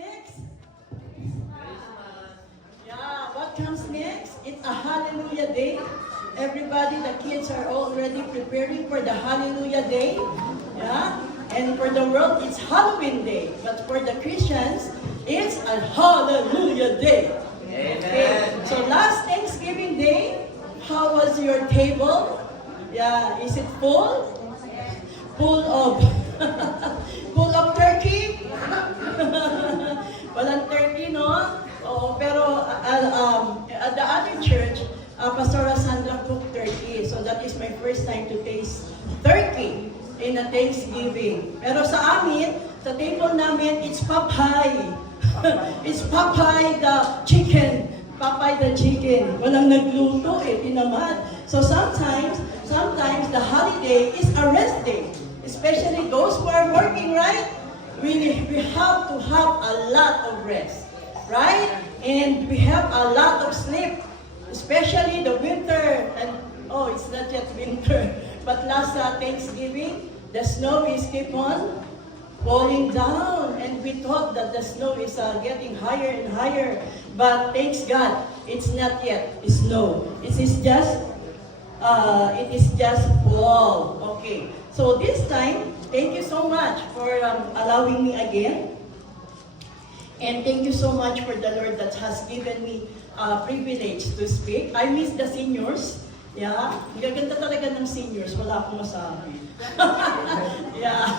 next? Yeah, what comes next? It's a Hallelujah Day. Everybody, the kids are already preparing for the Hallelujah Day. Yeah, and for the world, it's Halloween Day. But for the Christians, it's a Hallelujah Day. Okay. So last Thanksgiving Day, how was your table? Yeah, is it full? Full of full of turkey? Walang turkey, no? Oh, pero at the other church, Pastora Sandra cooked turkey. So that is my first time to taste turkey in a Thanksgiving. Pero sa amin, sa table namin, it's Papay. It's Papay the chicken. Papay the chicken. Walang nagluto eh, tinamad. So sometimes the holiday is a rest day. Especially those who are working, right? We have to have a lot of rest, right? And we have a lot of sleep, especially the winter. And oh, it's not yet winter, but last Thanksgiving, the snow is keep on falling down, and we thought that the snow is getting higher and higher. But thanks God, it's not yet snow. It is just fall. Okay. So this time, thank you so much for allowing me again. And thank you so much for the Lord that has given me privilege to speak. I miss the seniors. Yeah, gaganda talaga ng seniors. Wala akong masabi. Yeah.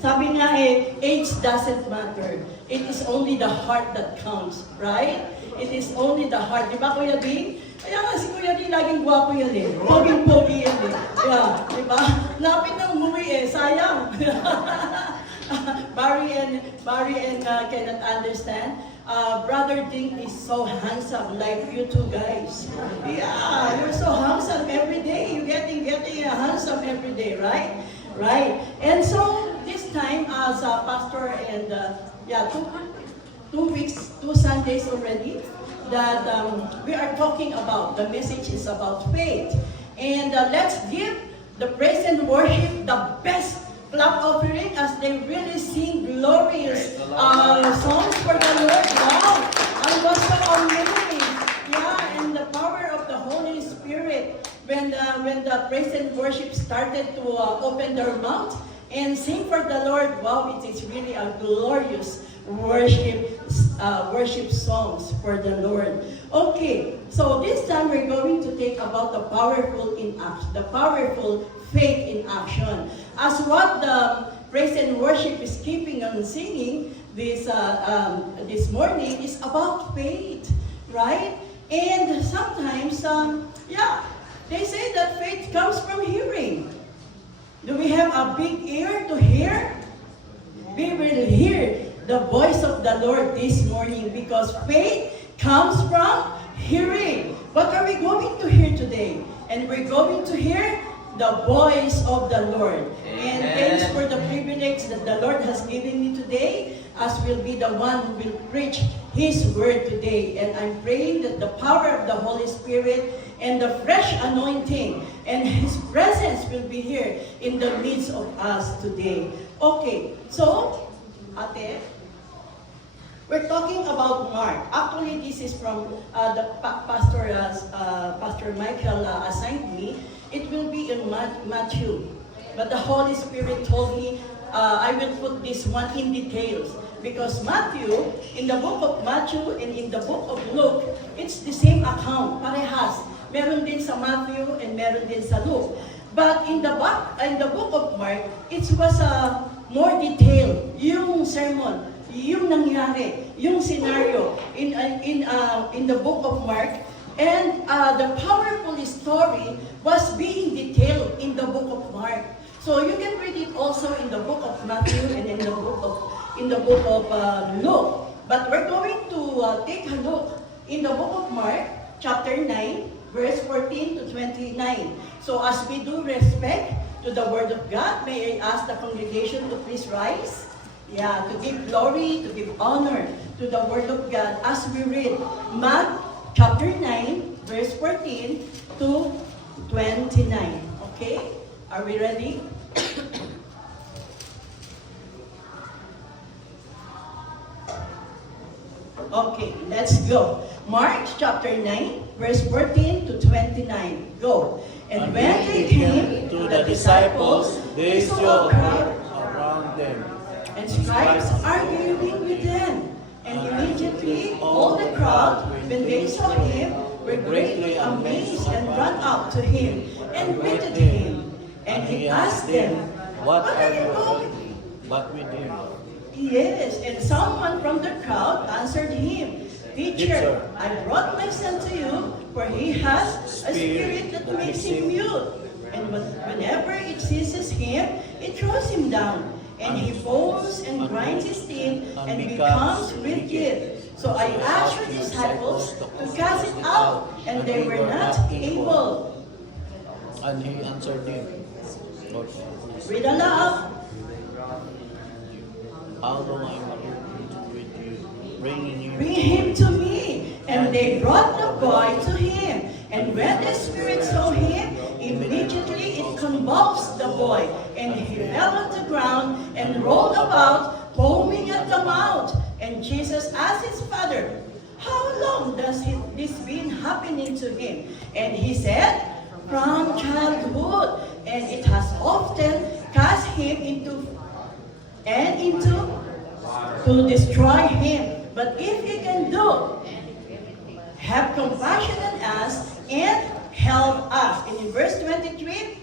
Sabi nga age doesn't matter. It is only the heart that counts, right? It is only the heart. Di ba, Kuya Ding? Kaya nga si Kuya Ding, laging gwapo yan eh. Poging-pogi yan eh. Yeah, di ba? Lapit ng umuwi eh, sayang. Barry and cannot understand. Brother Ding is so handsome, like you two guys. Yeah, you're so handsome every day. You're getting handsome every day, right? Right. And so this time as a pastor and two Sundays already that we are talking about. The message is about faith, and let's give the praise and worship the best clap offering as they really sing glorious songs for the Lord. Wow! And was so amazing. Yeah, and the power of the Holy Spirit when the praise and worship started to open their mouth and sing for the Lord. Wow, it is really a glorious worship songs for the Lord. Okay, so this time we're going to take about the powerful faith in action. As what the praise and worship is keeping on singing this morning is about faith, right? And sometimes, they say that faith comes from hearing. Do we have a big ear to hear? We will hear the voice of the Lord this morning because faith comes from hearing. What are we going to hear today? And we're going to hear the voice of the Lord. Amen. And thanks for the privilege that the Lord has given me today, as will be the one who will preach His word today. And I'm praying that the power of the Holy Spirit and the fresh anointing and His presence will be here in the midst of us today. Okay, so, Ate, we're talking about Mark. Actually, this is from the Pastor Michael assigned me. It will be in Matthew. But the Holy Spirit told me I will put this one in details. Because Matthew, in the book of Matthew and in the book of Luke, it's the same account, parehas. Meron din sa Matthew and meron din sa Luke. But in the book of Mark, it was more detailed. Yung sermon, yung nangyari, yung scenario in the book of Mark. And the powerful story was being detailed in the book of Mark. So you can read it also in the book of Matthew and in the book of Luke. But we're going to take a look in the book of Mark, chapter 9, verse 14 to 29. So as we do respect to the Word of God, may I ask the congregation to please rise? Yeah, to give glory, to give honor to the Word of God as we read Mark chapter 9, verse 14 to 29. Okay? Are we ready? Okay, let's go. Mark chapter 9, verse 14 to 29. Go. And when they came to the disciples, they saw a crowd around them. and scribes arguing with them. And immediately all the crowd, when they saw him, were greatly amazed and ran up to him and greeted him. And he asked them, What "What are are you you going?" but with him? Yes, and someone from the crowd answered him, "Teacher, I brought my son to you, for he has a spirit that makes him mute. And whenever it seizes him, it throws him down, and he foams and grinds his teeth and becomes wicked. So I asked your disciples to cast it out, and they were not able." And he answered them, Lord, Read aloud. how long I with you, bringing you? "Bring him to me." And they brought the boy to him. And when the spirit saw him, immediately it convulsed the boy, and he fell on the ground and rolled about, foaming at the mouth. And Jesus asked his father, "How long does this been happening to him?" And he said, "From childhood, and it has often cast him into to destroy him. But if he can do, have compassion on us and help us." And in verse 23,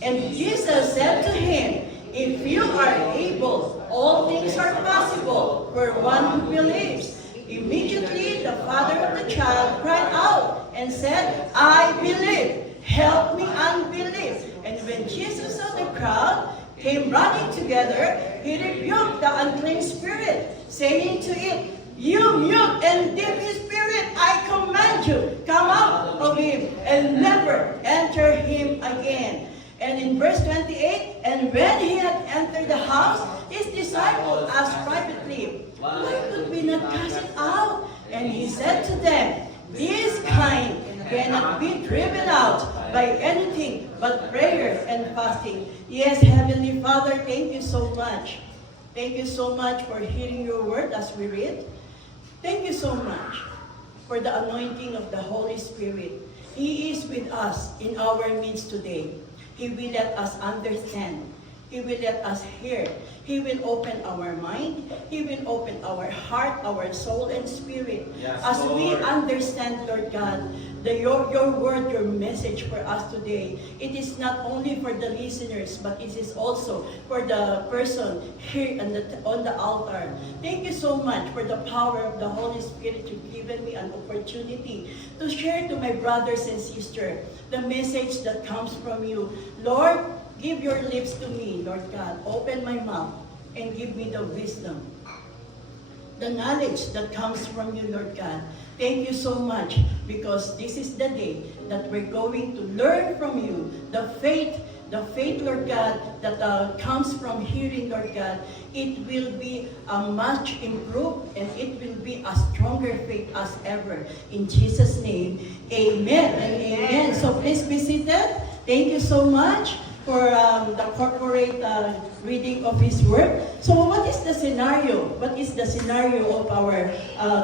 and Jesus said to him, "If you are able, all things are possible for one who believes." Immediately the father of the child cried out and said, "I believe, help me unbelief." And when Jesus saw the crowd came running together, he rebuked the unclean spirit, saying to it, "You mute and deaf spirit, I command you, come out of him and never enter him again." And in verse 28, and when he had entered the house, his disciples asked privately, "Why could we not cast it out?" And he said to them, "This kind cannot be driven out by anything but prayer and fasting." Yes, Heavenly Father, thank you so much. Thank you so much for hearing your word as we read. Thank you so much for the anointing of the Holy Spirit. He is with us in our midst today. He will let us understand. He will let us hear. He will open our mind. He will open our heart, our soul, and spirit. Yes, As we Lord. understand, Lord God, your word, your message for us today, it is not only for the listeners, but it is also for the person here on the altar. Thank you so much for the power of the Holy Spirit. You've given me an opportunity to share to my brothers and sisters the message that comes from you. Lord, give your lips to me, Lord God. Open my mouth and give me the wisdom, the knowledge that comes from you, Lord God. Thank you so much, because this is the day that we're going to learn from you the faith, Lord God, that comes from hearing, Lord God. It will be a much improved, and it will be a stronger faith as ever. In Jesus' name, amen and amen. So please be seated. Thank you so much for the corporate reading of His Word. So what is the scenario? What is the scenario of our,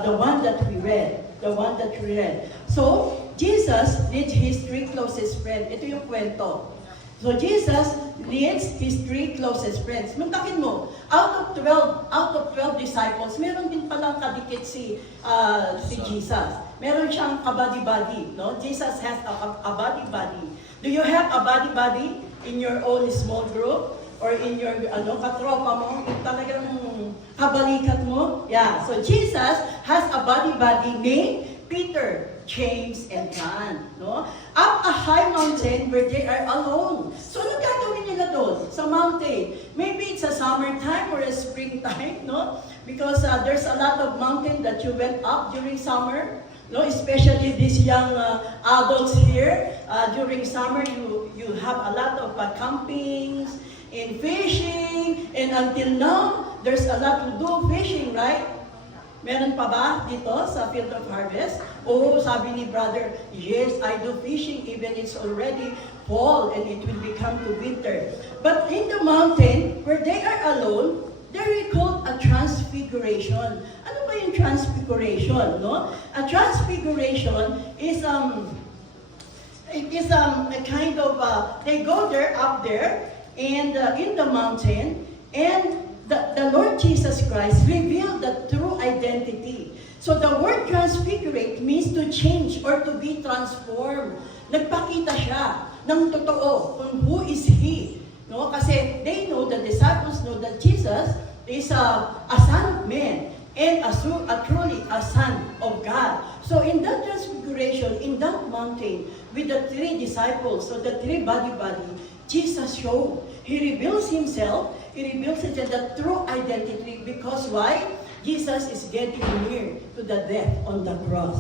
the one that we read? The one that we read. So, Jesus leads His three closest friends. Ito yung kwento. So, Jesus leads His three closest friends. Mantakin mo, out of 12 disciples, meron din palang kadikit si Jesus. Meron siyang kabady-body. No? Jesus has a body-body. Do you have a body-body in your own small group? Or in your katropa mo, yung talagang kabalikat mo? Yeah. So Jesus has a body-body named Peter, James, and John. No? Up a high mountain where they are alone. So ano gagawin nila doon sa mountain? Maybe it's a summertime or a springtime, no? Because there's a lot of mountain that you went up during summer. No, especially these young adults here, during summer you have a lot of campings and fishing, and until now there's a lot to do fishing, right? Meron pa ba dito sa Field of Harvest? Oh, sabi ni brother, yes, I do fishing even it's already fall and it will become to winter. But in the mountain where they are alone, they're called a transfiguration. Ano ba yung transfiguration, no? A transfiguration is a kind of they go there up there and in the mountain, and the Lord Jesus Christ revealed the true identity. So the word transfigurate means to change or to be transformed. Nagpakita siya ng totoo kung who is He. No? Kasi the disciples know that Jesus is a son of man and truly a son of God. So in that transfiguration, in that mountain, with the three disciples, so the three body, Jesus showed. He reveals Himself. He reveals the true identity. Because why? Jesus is getting near to the death on the cross.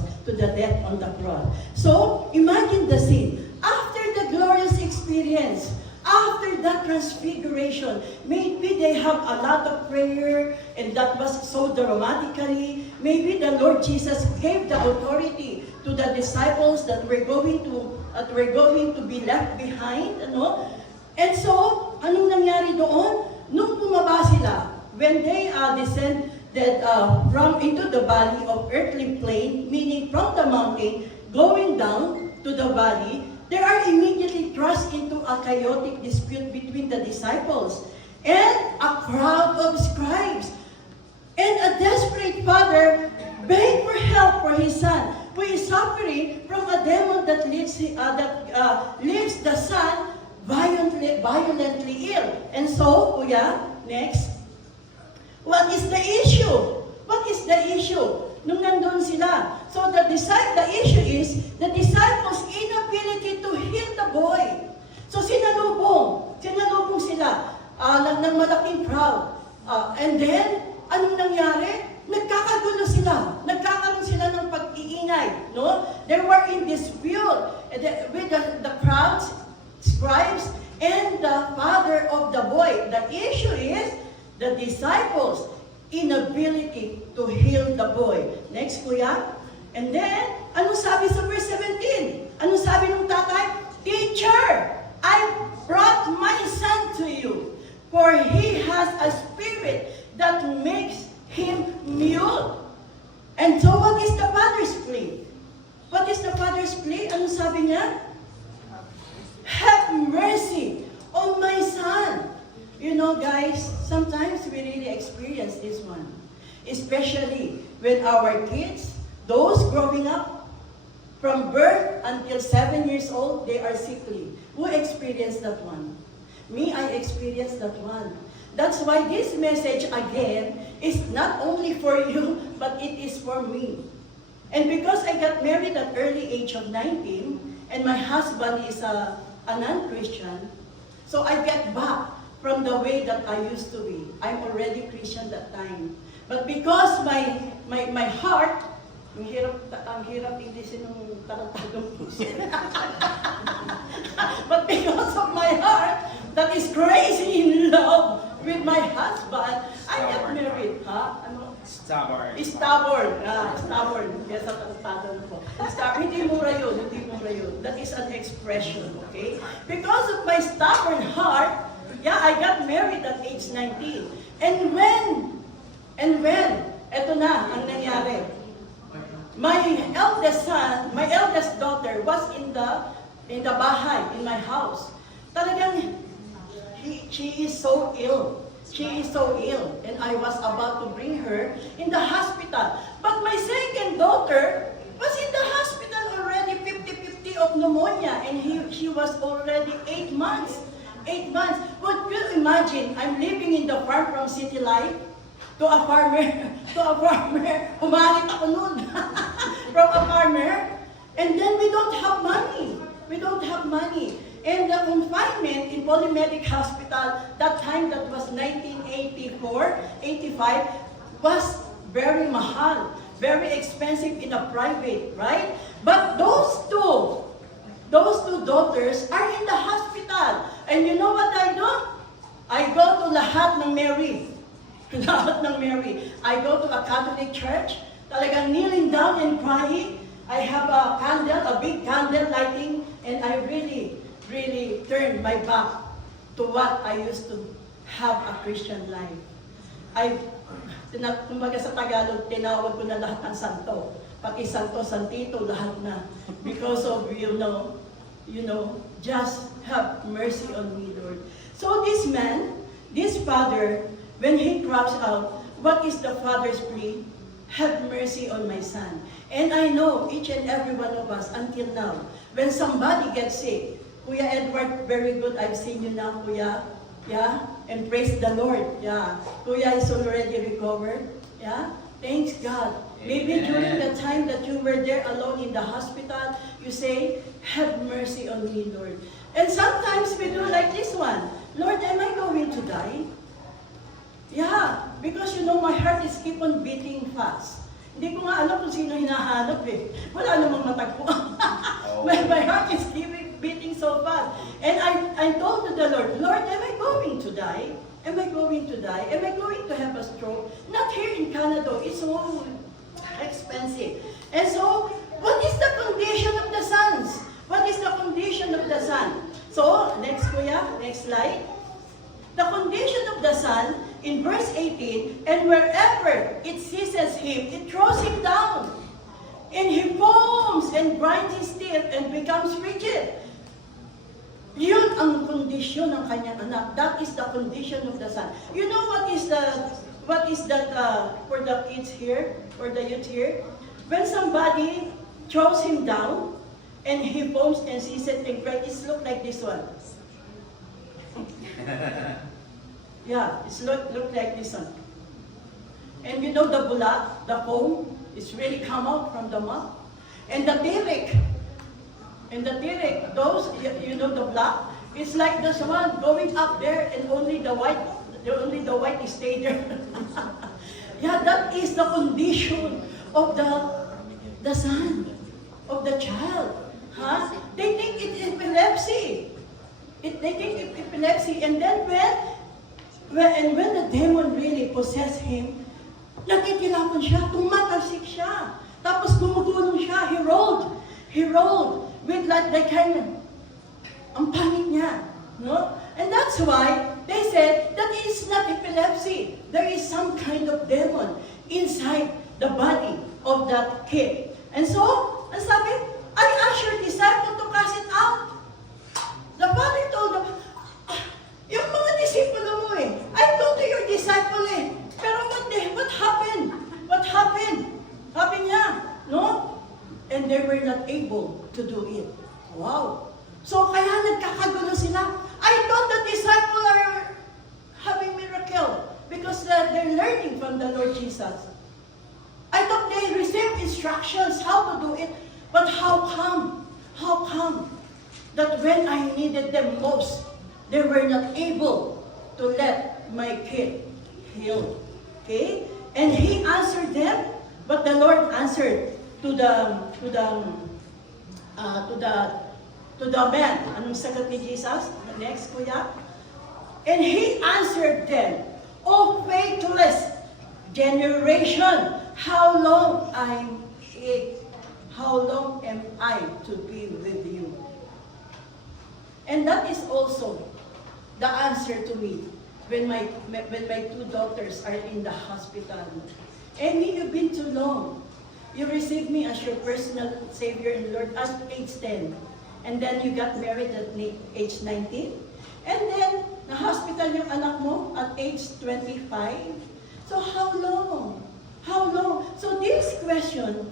So imagine the scene. After the glorious experience, after that transfiguration, maybe they have a lot of prayer, and that was so dramatically. Maybe the Lord Jesus gave the authority to the disciples that we're going to be left behind, ano? And so, anong nangyari doon? Nung bumaba sila, when they descended from into the valley of earthly plain, meaning from the mountain, going down to the valley, they are immediately thrust into a chaotic dispute between the disciples and a crowd of scribes. And a desperate father begged for help for his son, who is suffering from a demon that leaves the son violently ill. And so, kuya, next. What is the issue? Nung nandun sila. So the issue is the disciples' inability to heal the boy. So sinalubong sila ng malaking crowd. And then, anong nangyari? Nagkakaroon sila ng pag-iingay. No? They were in dispute with the crowds, scribes, and the father of the boy. The issue is the disciples' inability to heal the boy. Next, kuya. And then, ano sabi sa verse 17? Ano sabi ng tatay? Teacher, I brought my son to you, for he has a spirit that makes him mute. And so, what is the father's plea? Ano sabi niya? Have mercy on my son. You know, guys, sometimes we really experience this one. Especially when our kids, those growing up, from birth until 7 years old, they are sickly. Who experienced that one? Me, I experienced that one. That's why this message, again, is not only for you, but it is for me. And because I got married at early age of 19, and my husband is a non-Christian, so I get back from the way that I used to be. I'm already Christian that time. But because my heart, ang hirap ilisin ng talatadong puso. But because of my heart that is crazy in love with my husband, I got married. Stubborn. Stubborn. Yes, ang talatadong ko. Hindi mura yun. That is an expression, okay? Because of my stubborn heart, I got married at age 19. And when, eto na ang nangyari. My eldest daughter was in the bahay, in my house. Talagang, she is so ill. And I was about to bring her in the hospital. But my second daughter was in the hospital already, 50-50 of pneumonia. And she was already 8 months. 8 months. Would you imagine, I'm living in the farm from city life to a farmer. Humalit ako nun. From a farmer. And then we don't have money. And the confinement in Polymedic Hospital, that time, that was 1984, 85, was very mahal. Very expensive in a private, right? But those two daughters are in the hospital. And you know what I do? I go to Lahat ng Mary. I go to a Catholic church, talagang kneeling down and crying. I have a candle, a big candle lighting, and I really turned my back to what I used to have a Christian life. kumbaga sa Tagalog, tinawag ko na lahat ng santo. Pati santo, santito, lahat na. Because of, you know, just have mercy on me, Lord. So this man, this father, when he cries out, what is the father's plea? Have mercy on my son. And I know each and every one of us until now, when somebody gets sick, Kuya Edward, very good, I've seen you now, Kuya. Yeah? And praise the Lord. Yeah. Kuya is already recovered. Yeah? Thanks God. Maybe during the time that you were there alone in the hospital, you say, have mercy on me, Lord. And sometimes we do like this one. Lord, am I going to die? Yeah, because my heart is keep on beating fast. Hindi ko nga alam kung sino hinahanap eh. Wala namang matagpuan. My heart is beating so fast. And I told to the Lord, Lord, am I going to die? Am I going to die? Am I going to have a stroke? Not here in Canada. It's so expensive. And so, what is the condition of the sons? What is the condition of the son? So, next kuya, next slide. The condition of the son, in verse 18, and wherever it seizes him, it throws him down. And he foams and grinds his teeth and becomes rigid. Yun ang kondisyon ng kanyang anak. That is the condition of the son. You know what is that for the kids here, for the youth here? When somebody throws him down, and he foams and seizes and grinds, it look like this one. Yeah, it's look like this one. And you know the bulak, the foam, is really come out from the mouth. And the tirik, those, you know the black, it's like this one going up there and only the white is stay there. Yeah, that is the condition of the son, of the child. Huh? They think it's epilepsy. They think it's epilepsy. And then when the demon really possessed him, nagtitirapan siya, tumatalsik siya. Tapos gumugulong siya, he rolled with like the kind of, ang pangit niya. No? And that's why they said that it's not epilepsy. There is some kind of demon inside the body of that kid. And so, ang sabi, I asked your disciple to cast it out. The father told them, yung mga disipulo mo I told to your disciple pero what happened? What happened? Sabi niya, no? And they were not able to do it. Wow. So kaya nagkakagulo sila. I thought the disciples are having miracle because they're learning from the Lord Jesus. I thought they received instructions how to do it. But how come that when I needed them most, they were not able to let my kid heal? Okay? And he answered them, but the Lord answered to the man. Anong sagot ni Jesus? Next, kuya. And he answered them, O faithless generation, how long am I to be with you? And that is also the answer to me when my two daughters are in the hospital. Amy, you've been too long. You received me as your personal Savior and Lord at age 10. And then you got married at age 19. And then, na-hospital yung anak mo at age 25. So how long? How long? So this question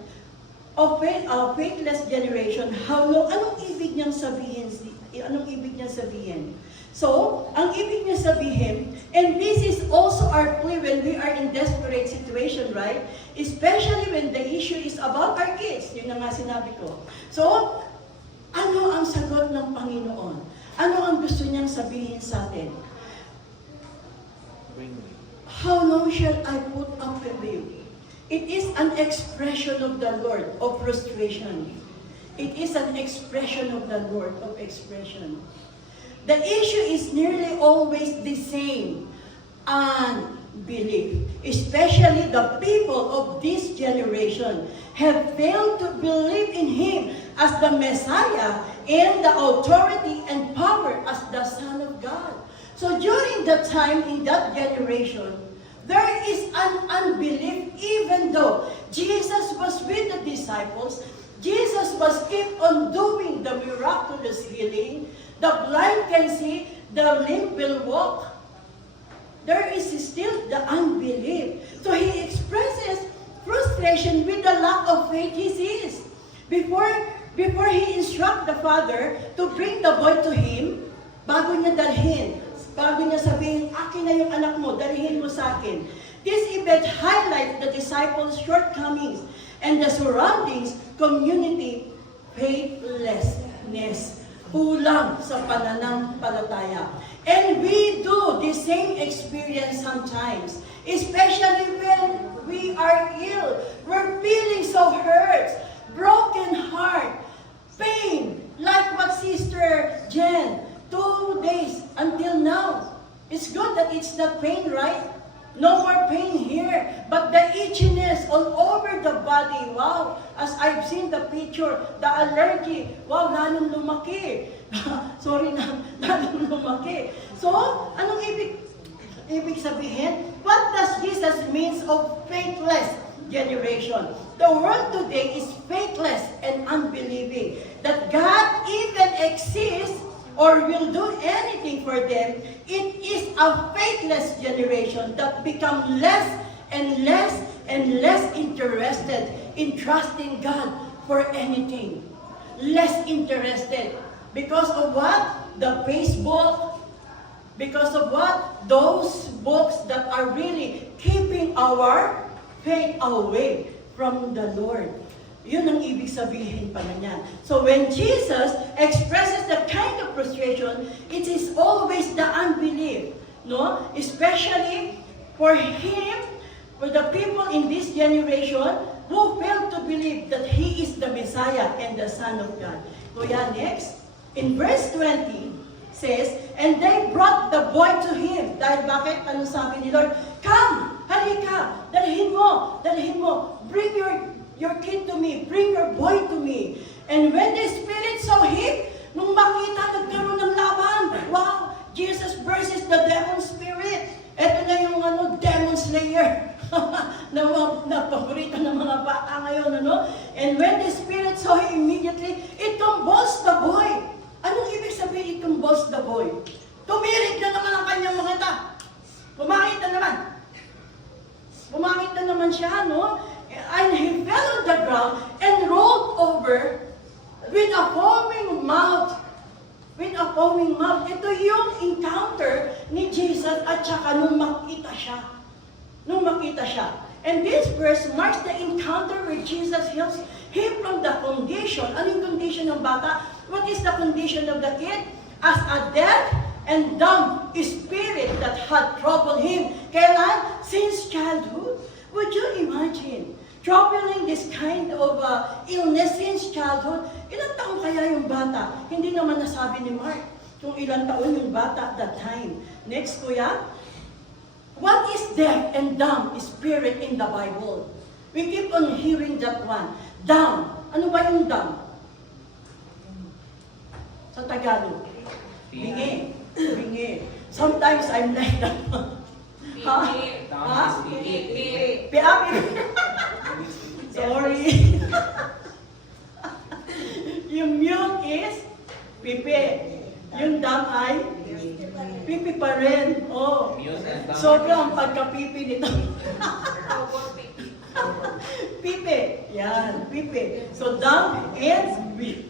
of faithless generation, how long? Anong ibig niyang sabihin? Anong ibig niyang sabihin? So, ang ibig niya sabihin, and this is also our plea when we are in desperate situation, right? Especially when the issue is about our kids. Yun na nga sinabi ko. So, ano ang sagot ng Panginoon? Ano ang gusto niyang sabihin sa atin? How long shall I put up with you? It is an expression of the Lord of frustration. It is an expression of the Lord of expression. The issue is nearly always the same. Unbelief. Especially the people of this generation have failed to believe in Him as the Messiah and the authority and power as the Son of God. So during that time, in that generation, There is an unbelief even though Jesus was with the disciples. Jesus was keep on doing the miraculous healing. The blind can see, the lame will walk. There is still the unbelief. So he expresses frustration with the lack of faith he sees. Before he instruct the father to bring the boy to him, bago niya dalhin, bago niya sabihin, akin na yung anak mo, dalhin mo sa akin. This event highlights the disciples' shortcomings and the surroundings community faithlessness. Kulang sa pananampalataya. And we do the same experience sometimes, especially when we are ill. We're feeling so hurt, broken heart, pain, like what Sister Jen, 2 days until now. It's good that it's not pain, right? No more pain here, but the itchiness all over the body. Wow, as I've seen the picture, the allergy, wow, lalong lumaki. Sorry na, lalong lumaki. So, anong ibig sabihin? What does Jesus means of faithless generation? The world today is faithless and unbelieving. That God even exists or will do anything for them. It is a faithless generation that become less and less and less interested in trusting God for anything. Less interested. Because of what? The Facebook. Because of what? Those books that are really keeping our faith away from the Lord. Yun ang ibig sabihin pa na niyan. So when Jesus expresses the kind of frustration, it is always the unbelief, no? Especially for him, for the people in this generation who failed to believe that he is the Messiah and the Son of God. Kuya, next. In verse 20, says, and they brought the boy to him. Dahil bakit? Ano sabi ni Lord? Come! Halika! Dalhin mo! Bring your kid to me. Bring your boy to me. And when the Spirit saw him, nung makita nagkaroon ng laban, wow! Jesus versus the demon spirit. Ito na yung demon slayer. na paborito ng mga bata ngayon, And when the Spirit saw him immediately, it convulsed the boy. Anong ibig sabihin it convulsed the boy? Tumirik na naman ang kanyang mga mata. Pumangit na naman siya, no? And he fell on the ground and rolled over with a foaming mouth. Ito yung encounter ni Jesus at saka nung makita siya. And this verse marks the encounter where Jesus heals him from the condition. Ano yung condition ng bata? What is the condition of the kid? As a deaf and dumb spirit that had troubled him. Kailan? Since childhood. Would you imagine? Troubling this kind of illness since childhood. Ilang taon kaya yung bata? Hindi naman nasabi ni Mark kung ilang taon yung bata at that time. Next, kuya. What is deaf and dumb spirit in the Bible? We keep on hearing that one. Dumb. Ano ba yung dumb? Sa Tagalog. Bingi. Sometimes I'm like that one. Ha? Sorry. Yung mute is pipi. Yung dumb ay pipi pa rin. Oh. Sobrang pagka-pipi nito. Pipi. Yan, pipi. So dumb is pipi.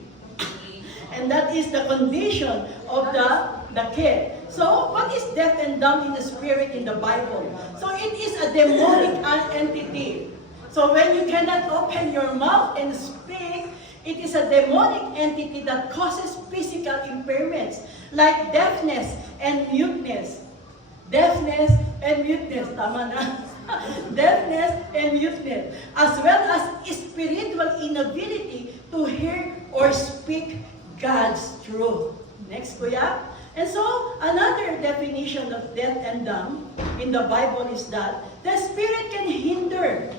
And that is the condition of the kid. So, what is deaf and dumb in the spirit in the Bible? So, it is a demonic entity. So, when you cannot open your mouth and speak, it is a demonic entity that causes physical impairments like deafness and muteness. Deafness and muteness. Tama na. Deafness and muteness. As well as spiritual inability to hear or speak God's truth. Next, kuya. And so, another definition of deaf and dumb in the Bible is that the Spirit can hinder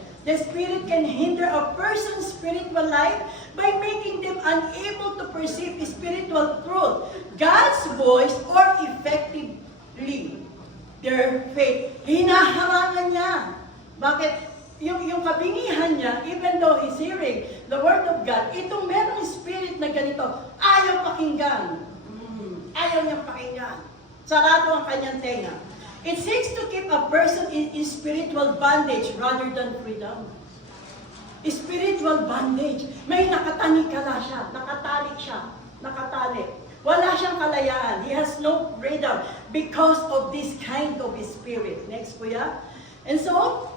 a person's spiritual life by making them unable to perceive spiritual truth, God's voice, or effectively their faith. Hinaharangan niya. Bakit? Yung kabingihan niya, even though he's hearing the word of God, itong merong spirit na ganito, ayaw pakinggan. Ayaw niyang pakinggan. Sarado ang kanyang tenga. It seeks to keep a person in spiritual bondage rather than freedom. Spiritual bondage. May nakatanikala siya. Nakatalik siya. Nakatalik. Wala siyang kalayaan. He has no freedom because of this kind of spirit. Next, kuya. And so,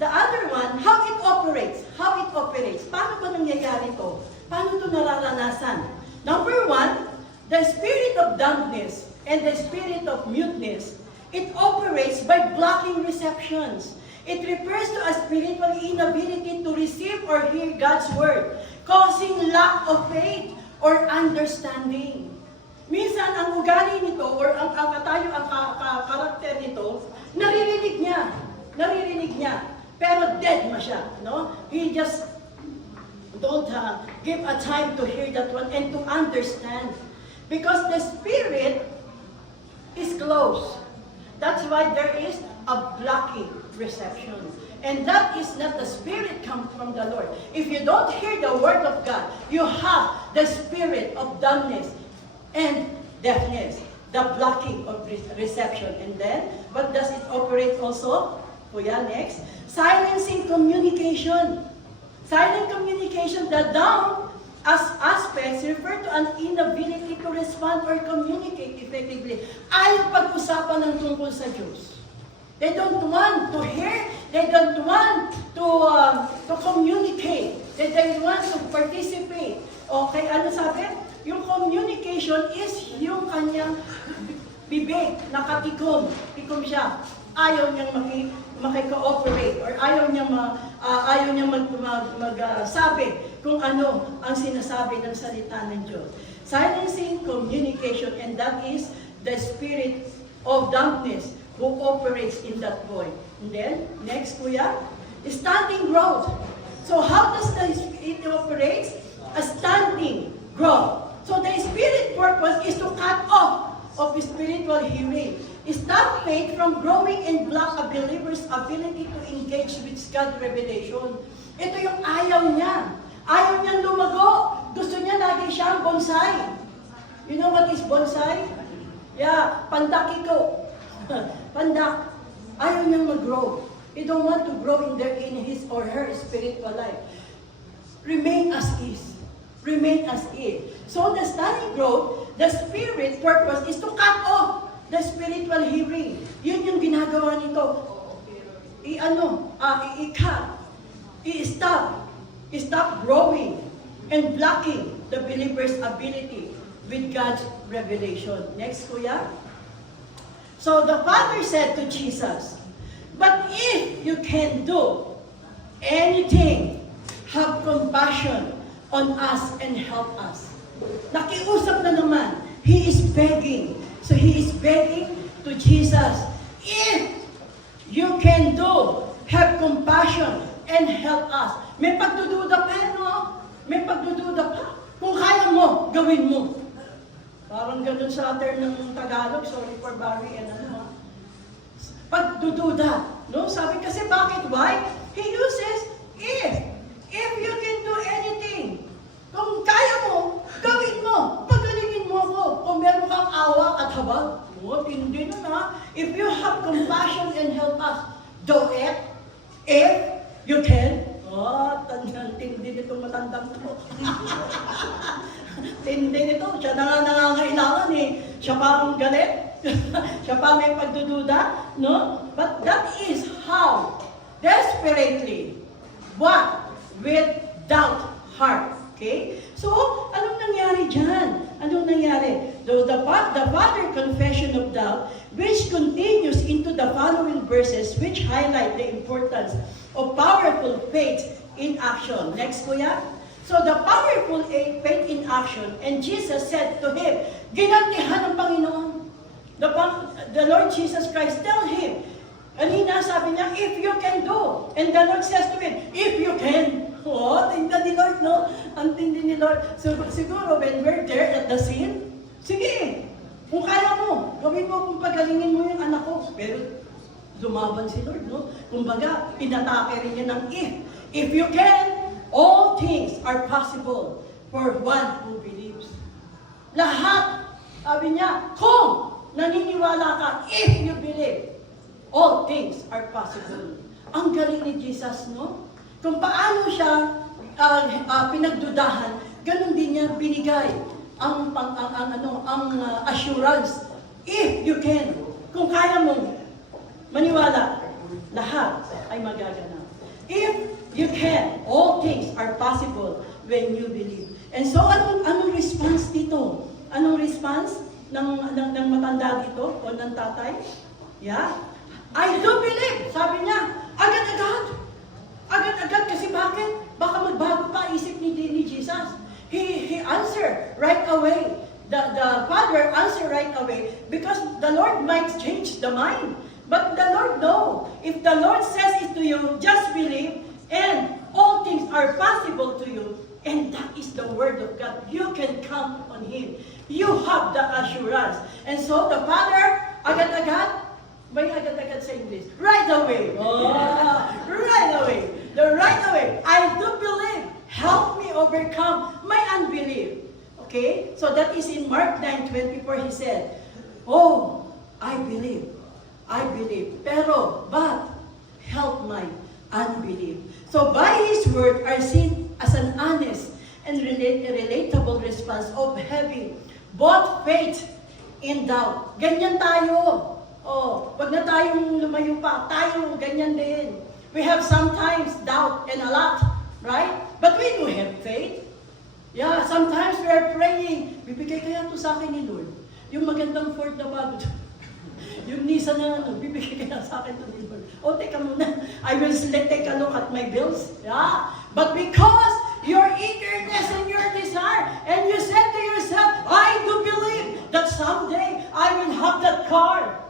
the other one, how it operates. How it operates. Paano ba nangyayari ito? Paano ito nararanasan? Number one, the spirit of dumbness and the spirit of muteness, it operates by blocking receptions. It refers to a spiritual inability to receive or hear God's word, causing lack of faith or understanding. Minsan, ang ugali nito or ang karakter nito, naririnig niya, pero dead ma siya, no? He just don't give a time to hear that one and to understand. Because the spirit is closed. That's why there is a blocking reception. And that is not the spirit come from the Lord. If you don't hear the word of God, you have the spirit of dumbness and deafness, the blocking of reception. And then, what does it operate also? Kuya, next. Silencing communication. Silent communication, the dumb as aspects refer to an inability to respond or communicate effectively. Ayaw pag-usapan ng tungkol sa Diyos. They don't want to hear. They don't want to communicate. They don't want to participate. Okay, ano sabi? Yung communication is yung kanyang bibig, nakatikom. Tikom siya. Ayaw niyang makikooperate or ayaw niyang magsabi kung ano ang sinasabi ng salita ng Diyos. Silencing communication, and that is the spirit of dumbness who operates in that void. And then, next, kuya, standing growth. So how does it operate? A standing growth. So the spirit purpose is to cut off of spiritual hearing. Stop faith from growing and block a believer's ability to engage with God's revelation. Ito yung ayaw niya. Ayaw niyang lumago. Gusto niya lagi siyang bonsai. You know what is bonsai? Yeah, pandakiko. Pandak. Ayaw niyang mag-grow. He don't want to grow in his or her spiritual life. Remain as is. Remain as is. So the standing growth, the spirit purpose is to cut off the spiritual hearing. Yun yung ginagawa nito. I-cut. I-stop growing and blocking the believer's ability with God's revelation. Next, kuya. So the Father said to Jesus, "But if you can do anything, have compassion on us and help us." Nakiusap na naman. He is begging. So he is begging to Jesus, if you can do, have compassion and help us. May pagdududa pa, no? May pagdududa pa. Kung kaya mo, gawin mo. Parang ganun sa term ng Tagalog, sorry for Barry and ano. Pagdududa. No? Sabi kasi, bakit? Why? He uses if. If you can do anything. Kung kaya mo, gawin mo. Pagalingin mo ako. Kung meron kang awa at habag, hindi na na. If you have compassion and help us, do it. If you can. Tindi nito matandang to. Tindi nito. Siya na nangangailangan eh. Siya pa ang galit. Siya pa may pagdududa. No? But that is how desperately, what? With doubt heart. Okay? So, anong nangyari dyan? Anong nangyari? The Father confession of doubt, which continues into the following verses, which highlight the importance of powerful faith in action. Next, kuya. So, the powerful faith in action, and Jesus said to him, ginantihan ng Panginoon. The Lord Jesus Christ tell him, kanina sabi niya, if you can do. And the Lord says to him, if you can. Tingnan ni Lord, no? Ang tindi ni Lord. So, siguro, when we're there at the scene, sige, Kung kaya mo, gawin mo kung pagalingin mo yung anak ko. Pero lumaban si Lord, no? Kumbaga, inatake rin niya ng if. If you can, all things are possible for one who believes. Lahat, sabi niya, kung naniniwala ka, if you believe, all things are possible. Ang galing ni Jesus, no? Kung paano siya pinagdudahan, ganun din niya binigay ang assurance. If you can, kung kaya mong maniwala, lahat ay magaganap. If you can, all things are possible when you believe. And so, anong response dito? Anong response ng matanda dito o ng tatay? Yeah? I do believe. Sabi niya, agad-agad. Agad-agad kasi bakit? Baka magbago pa isip ni Jesus. He answered right away. The father answered right away because the Lord might change the mind. But the Lord knows. If the Lord says it to you, just believe and all things are possible to you. And that is the word of God. You can count on Him. You have the assurance. And so the father, agad-agad, may agad-agad sa English. Right away. Oh, right away. The right away. I do believe. Help me overcome my unbelief. Okay? So that is in Mark 9:24. He said, oh, I believe. I believe. But help my unbelief. So by His word are seen as an honest and relatable response of having both faith and doubt. Ganyan tayo. Oh, wag na tayong lumayo pa. Tayo, ganyan din. We have sometimes doubt and a lot, right? But we do have faith. Yeah, sometimes we are praying. Bibigay kaya ito sa akin ni Lord. Yung magandang Ford na bago. Yung Nissan na bibigay kaya sa akin ito ni Lord. O, teka muna. I will take a look at my bills. Yeah. But because your eagerness and your desire, and you said to yourself, I do believe that someday I will have that car.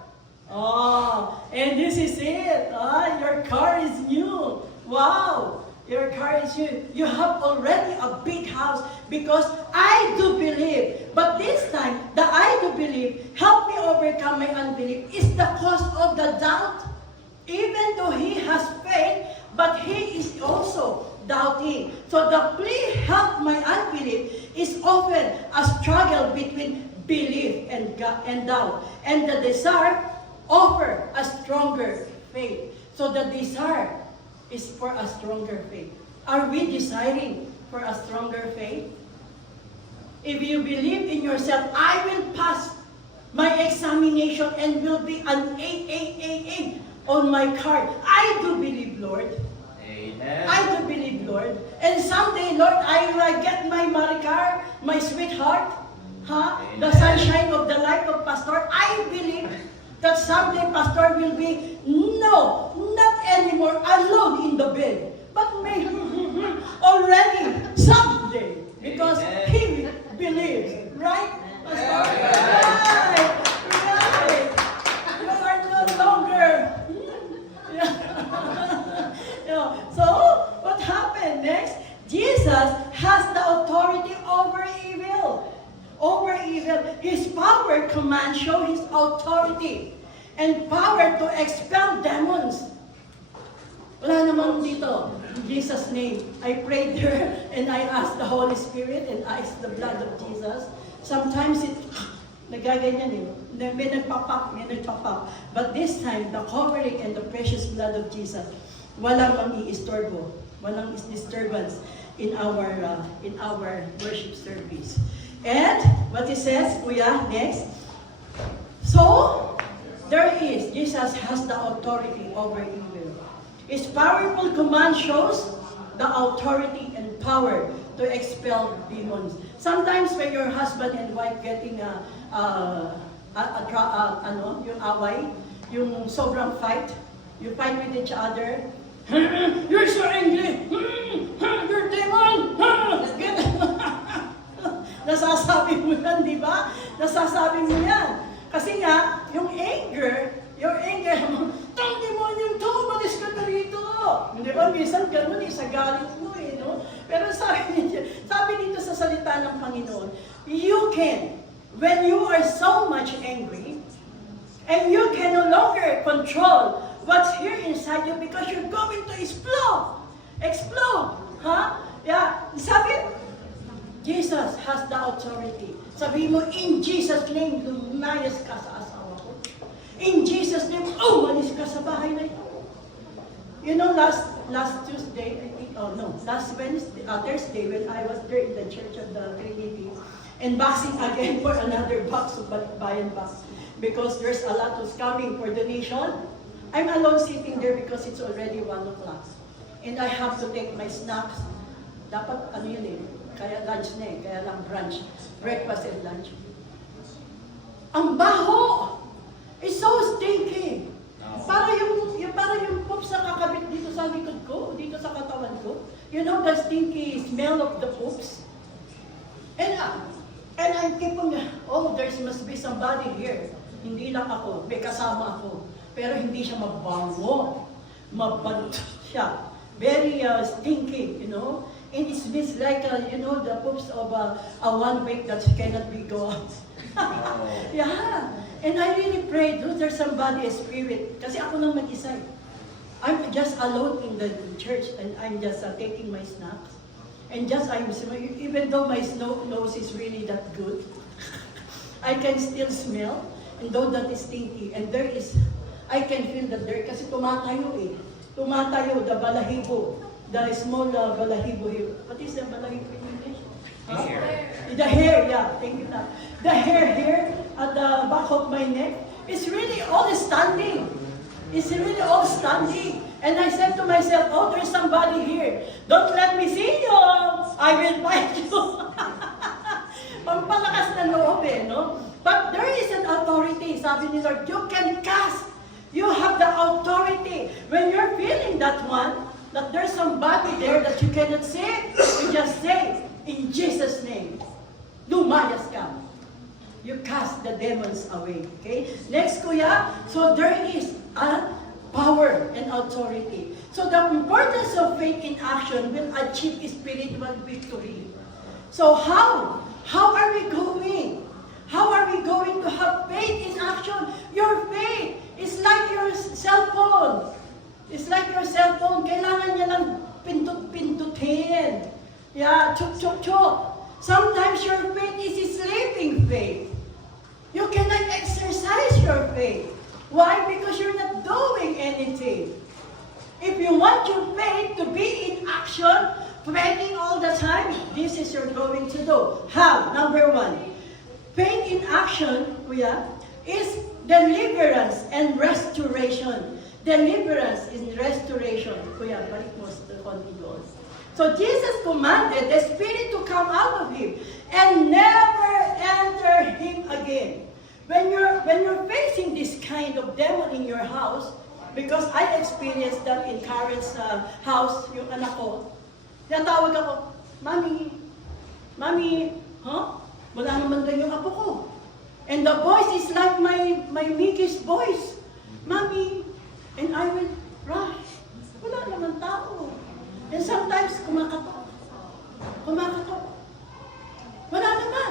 Oh, and this is it. Your car is new. Wow. Your car is new. You have already a big house because I do believe. But this time, the I do believe, help me overcome my unbelief, is the cause of the doubt. Even though he has faith, but he is also doubting. So the plea, help my unbelief, is often a struggle between belief and doubt. And the desire offer a stronger faith. So the desire is for a stronger faith. Are we desiring for a stronger faith? If you believe in yourself, I will pass my examination and will be an 8 on my card. I do believe, Lord. Amen. I do believe, Lord. And someday, Lord, I will get my Maricar, my sweetheart, the sunshine of the life of Pastor. I believe that someday Pastor will be, no, not anymore alone in the bed, but maybe already someday, because he believes, right? Pastor? Right, right. You are no longer. So, what happened next? Jesus has the authority over evil. Over evil. His power commands show his authority and power to expel demons. Wala namang dito. In Jesus' name, I prayed there and I asked the Holy Spirit and I asked the blood of Jesus. Sometimes it, nagaganyan eh. May nagpapap. But this time, the covering and the precious blood of Jesus, walang mang-iistorbo, walang disturbance in our worship service. And what it says, Kuya, next. So, there is, Jesus has the authority over evil. His powerful command shows the authority and power to expel demons. Sometimes when your husband and wife getting yung away, yung sobrang fight, you fight with each other. You're so angry. You're demon. Nasasabi mo yan, di ba? Nasasabi mo yan. Kasi nga, yung anger, tang demonyong to, umalis ka na rito. Di ba? Minsan ganun eh, sa galit mo no? Pero sabi dito sa salita ng Panginoon, you can, when you are so much angry, and you can no longer control what's here inside you because you're going to explode. Explode. Huh? Yeah. Sabi, Jesus has the authority. Sabi mo, in Jesus' name, lumayas ka sa asawa ko. In Jesus' name, umalis ka sa bahay na ito. You know, last Tuesday, I think, last Thursday, when I was there in the Church of the Trinity, and boxing again for another box of bayan box. Because there's a lot who's coming for donation. I'm alone sitting there because it's already 1 o'clock. And I have to take my snacks. Dapat ano yun eh, kaya lunch na eh, kaya lang brunch. Breakfast and lunch. Ang baho! It's so stinky. Para yung poops na kakabit dito sa likod ko, dito sa katawan ko. You know the stinky smell of the poops? And I keep on, there must be somebody here. Hindi lang ako, may kasama ako. Pero hindi siya mabango. Mabango siya. Very stinky, you know. And it smells like, the poops of a 1 week that cannot be gone. Yeah. And I really prayed, there's somebody, a spirit. Kasi ako lang mag-isa. I'm just alone in the church and I'm just taking my snacks. And even though my nose is really that good, I can still smell. And though that is stinky, and I can feel that there, kasi tumatayo eh. Tumatayo, the balahibo, the small balahibo here. What is the balahibo in English? The hair, yeah, thank you na. The hair here at the back of my neck is really all standing. It's really all standing. And I said to myself, there's somebody here. Don't let me see you. I will bite you. Pampalakas na loob eh, no? But there is an authority, sabi ni Lord, you can cast. You have the authority. When you're feeling that one, that there's somebody there that you cannot say, you just say, in Jesus' name, lumayas ka. You cast the demons away. Okay? Next, kuya, so there is a power and authority. So the importance of faith in action will achieve spiritual victory. So how? How are we going? How are we going to have faith in action? Your faith is like your cell phone. It's like your cell phone. Kailangan niya lang pindut-pindutin. Yeah, chuk-chuk-chuk. Sometimes your faith is sleeping faith. You cannot exercise your faith. Why? Because you're not doing anything. If you want your faith to be in action, praying all the time, this is what you're going to do. How? Number 1. Faith in action, kuya, is deliverance and restoration. Deliverance is restoration. Kuya, balik mo sa continuous. So Jesus commanded the spirit to come out of him and never enter him again. When you're facing this kind of demon in your house, because I experienced that in Karen's house, yung anak ko, natawag ako, Mami, huh? Wala naman doon yung apo ko. And the voice is like my Mickey's voice. Mami, and I will rush. Wala naman tao. And sometimes kumakatok. Wala naman.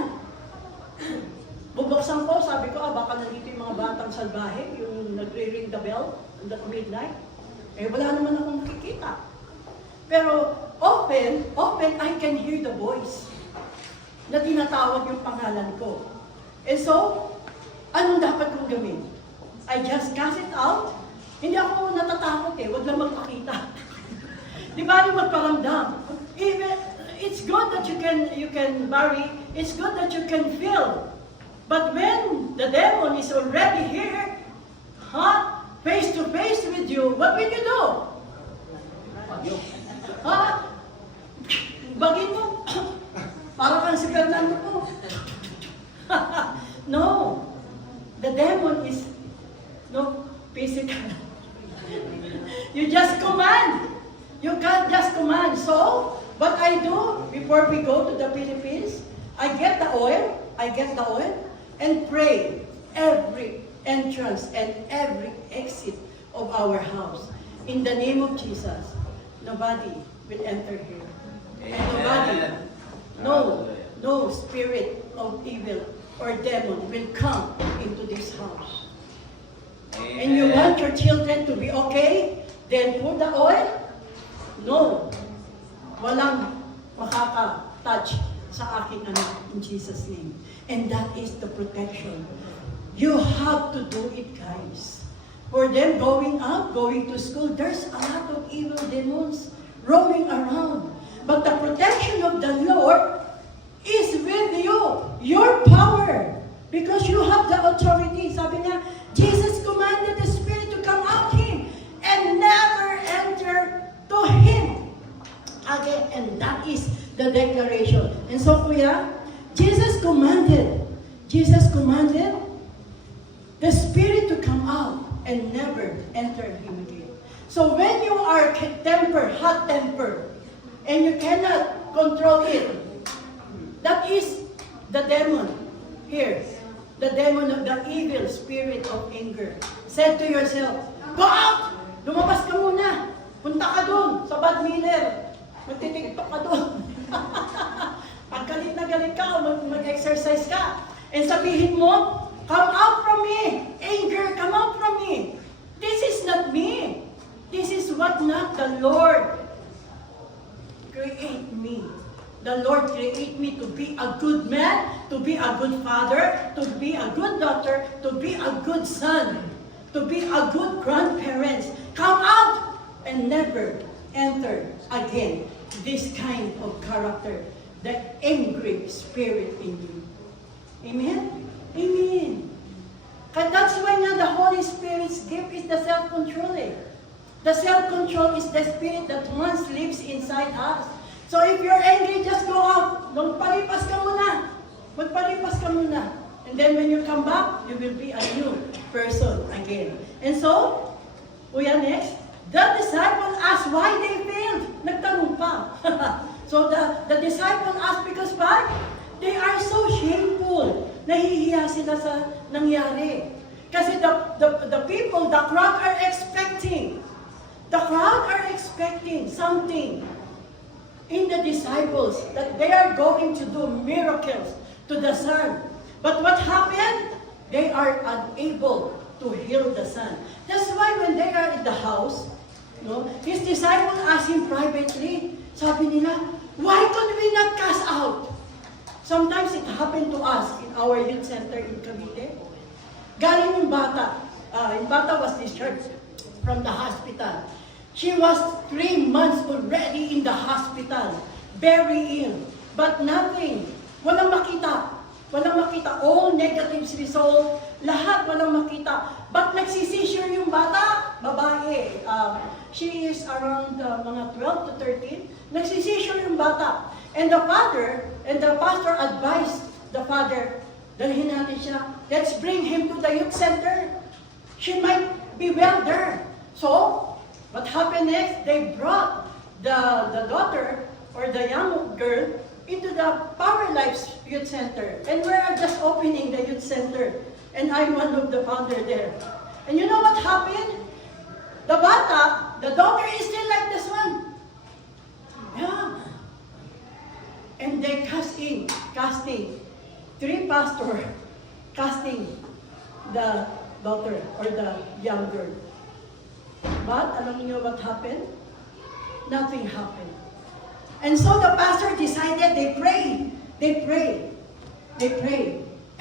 Bubuksan ko, sabi ko, baka nandito yung mga batang salbahe, yung nagre-ring the bell at midnight. Wala naman akong nakikita. Pero often I can hear the voice na tinatawag yung pangalan ko. And so, anong dapat kong gawin? I just cast it out. Hindi ako natatakot wag lang magpakita. Di ba yung magparamdam? It's good that you can marry, it's good that you can feel. But when the demon is already here, face to face with you, what will you do? Bagin mo. Para kang si Fernando po. No. The demon is physical. You just command. You can't just command. So, what I do before we go to the Philippines, I get the oil, and pray every entrance and every exit of our house. In the name of Jesus, nobody will enter here. And nobody, no spirit of evil or demon will come into this house. And you want your children to be okay? Then pour the oil? No. Walang makaka-touch sa aking anak in Jesus' name. And that is the protection. You have to do it, guys. For them going out, going to school, there's a lot of evil demons roaming around. But the protection of the Lord is with you. Your power. Because you have the authority. Sabi niya, Jesus commanded the spirit to come out him and never enter to him again. And that is the declaration. And so, kuya, Jesus commanded the spirit to come out and never enter him again. So when you are hot temper, and you cannot control it, that is the demon here. The demon of the evil spirit of anger. Said to yourself, go out! Lumabas ka muna! Punta ka doon sa Bad Miller. Magtitiktok ka doon. Pag galit na galit ka, mag-exercise ka. And sabihin mo, come out from me! Anger, come out from me! This is not me. This is what not the Lord create me. The Lord create me to be a good man, to be a good father, to be a good daughter, to be a good son, to be a good grandparents. Come out and never enter again this kind of character, the angry spirit in you. Amen? Amen. And that's why now the Holy Spirit's gift is the self-control. The self-control is the spirit that once lives inside us. So if you're angry, just go out. Magpalipas ka muna. Magpalipas ka muna. And then when you come back, you will be a new person again. And so, kuya, next, the disciple asked why they failed. Nagtanong pa. So the disciple asked because why? They are so shameful. Nahihiya sila sa nangyari. Kasi the people, the crowd are expecting. The crowd are expecting something in the disciples, that they are going to do miracles to the son. But what happened? They are unable to heal the son. That's why when they are in the house, his disciples asked him privately, sabi nila, why could we not cast out? Sometimes it happened to us in our youth center in Cavite. Galing yung bata. Yung bata was discharged from the hospital. She was 3 months already in the hospital, very ill, but nothing. Walang makita. Walang makita. All negatives result. Lahat walang makita. But nagsisisure yung bata, babae. She is around mga 12 to 13. Nagsisisure yung bata. And the father, and the pastor advised the father, dalhin natin siya, let's bring him to the youth center. She might be well there. So, what happened next? They brought the daughter or the young girl into the Power Lives Youth Center. And we're just opening the youth center. And I'm one of the founder there. And you know what happened? The bata, the daughter is still like this one. Yeah. And they casting, 3 pastors casting the daughter or the young girl. But, alam niyo what happened? Nothing happened. And so the pastor decided, they prayed,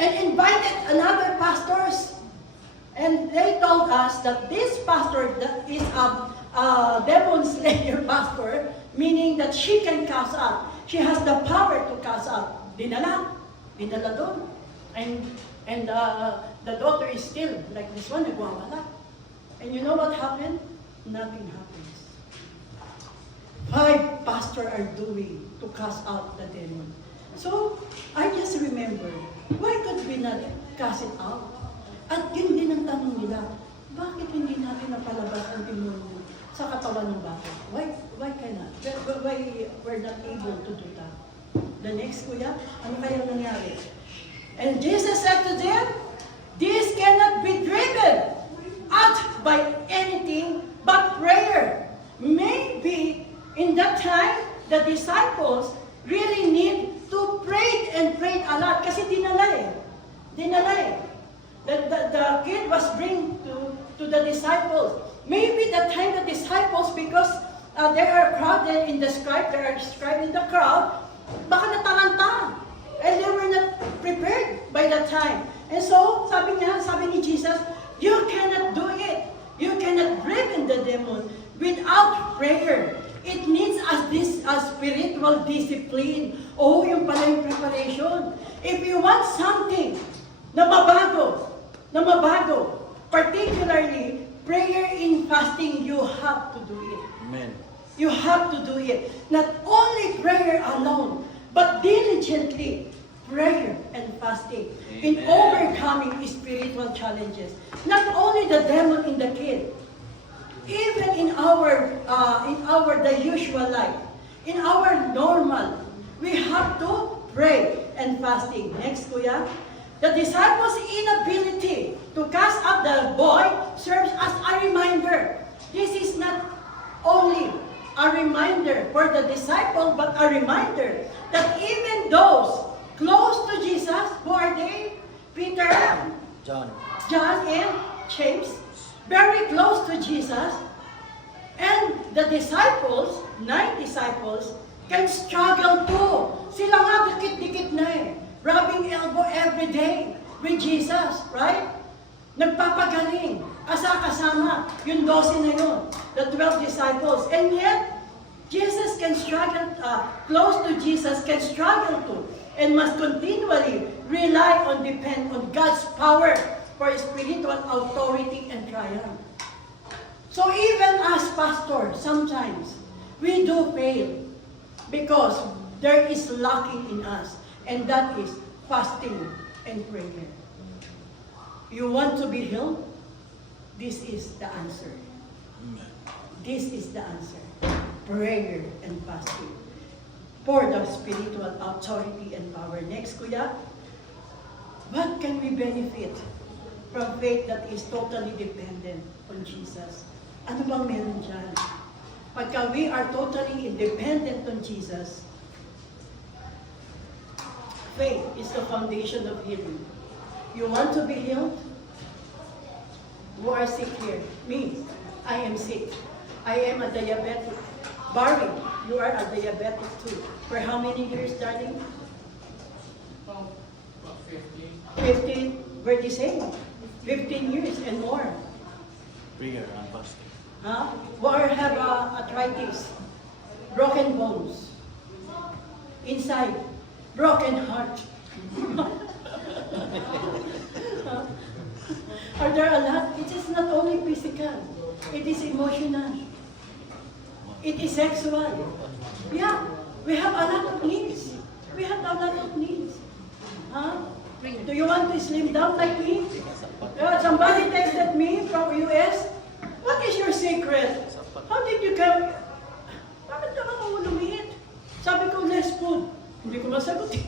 and invited another pastors. And they told us that this pastor that is a demon slayer pastor, meaning that she can cast out. She has the power to cast out. Dinala doon. And the daughter is still like this one, nagwawala. And you know what happened? Nothing happens. 5 pastors are doing to cast out the demon. So, I just remember, why could we not cast it out? At yun din ang tanong nila, bakit hindi natin napalabas ang demonyo sa katawan ng bata? Why cannot? Why we're not able to do that? The next, kuya, ano kaya nangyari? And Jesus said to them, this cannot be driven out by anything but prayer. Maybe in that time, the disciples really need to pray and pray a lot kasi dinala eh. Dinalay. The kid was bring to the disciples. Maybe the time the disciples, because there are crowded in the scribe, there are scribe in the crowd, baka nataranta. And they were not prepared by that time. And so, sabi ni Jesus, you cannot do it. You cannot drive in the demon without prayer. It needs a spiritual discipline. Oh, yung pala yung preparation. If you want something na mabago, particularly prayer in fasting, you have to do it. Amen. You have to do it. Not only prayer alone, but diligently prayer and fasting in overcoming spiritual challenges. Not only the demon in the kid, even in our the usual life, in our normal, we have to pray and fasting. Next, Kuya. The disciples' inability to cast out the boy serves as a reminder. This is not only a reminder for the disciple, but a reminder that even those close to Jesus, who are they? Peter, John. and James, very close to Jesus, and the disciples, 9 disciples, can struggle too. Sila nga dikit-dikit na eh. Rubbing elbow every day with Jesus, right? Nagpapagaling. Kasama yung 12 na yun, the 12 disciples. And yet, Jesus can struggle, close to Jesus can struggle too, and must continually depend on God's power for spiritual authority and triumph. So even as pastors, sometimes we do fail because there is lacking in us, and that is fasting and prayer. You want to be healed? This is the answer. This is the answer. Prayer and fasting for the spiritual authority and power. Next, Kuya. What can we benefit from faith that is totally dependent on Jesus? Ano bang meron dyan? Pagka we are totally independent on Jesus, faith is the foundation of healing. You want to be healed? Who are sick here? Me. I am sick. I am a diabetic. Barry, you are a diabetic too. For how many years, darling? About 15. 15. Where do you say? 15 years and more. Prayer and fasting. Huh? Or have arthritis, broken bones, inside, broken heart. Are there a lot? It is not only physical, it is emotional, it is sexual. Yeah, we have a lot of needs. We have a lot of needs. Huh? Do you want to slim down like me? Somebody texted me from US. What is your secret? How did you come? Bakit ka ako lumiit? Sabi ko, less food. Hindi ko masagot eh.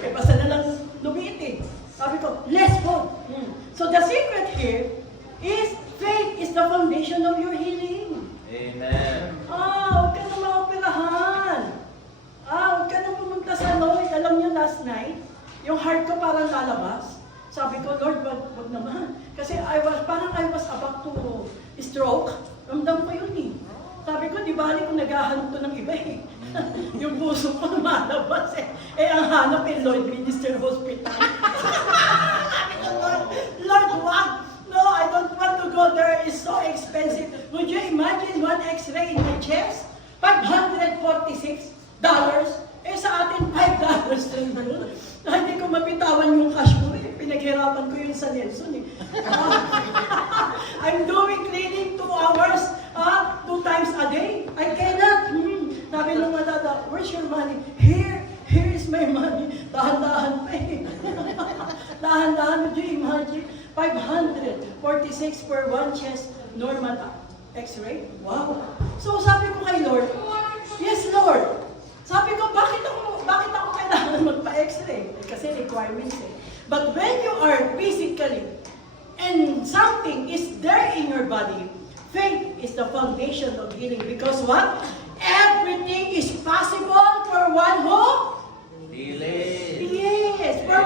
Eh, basta na lang lumiit eh. Sabi ko, less food. So the secret here is faith is the foundation of your healing. Amen. Huwag ka na maoperahan. Huwag ka na pumunta sa Lord. Alam niyo, last night, yung heart ko parang lalabas. Sabi ko, Lord, wag naman. Kasi I was about to stroke. Ramdam ko yun eh. Sabi ko, di bali kung naghahanap to ng iba eh. Yung puso ko lumalabas eh. Eh, ang hanap eh, Lloyd Minister Hospital. Lord, wag! No, I don't want to go there. It's so expensive. Would you imagine one x-ray in my chest? $546. Eh, sa atin, $5 lang yun. Hindi ko mapitawan yung cash ko eh. Pinaghirapan ko yun sa Nelson eh. I'm doing cleaning 2 hours, 2 times a day. I cannot. Sabi nung matata, where's your money? Here is my money. Dahan-dahan pa eh. Dahan-dahan, would you imagine? $546 for one chest normal x-ray. Wow. So sabi ko kay Lord, yes Lord. Sabi ko, bakit ako kailangan magpa-x-ray? Kasi requirements eh. But when you are physically and something is there in your body, faith is the foundation of healing. Because what? Everything is possible for one who? Believes. Yes, for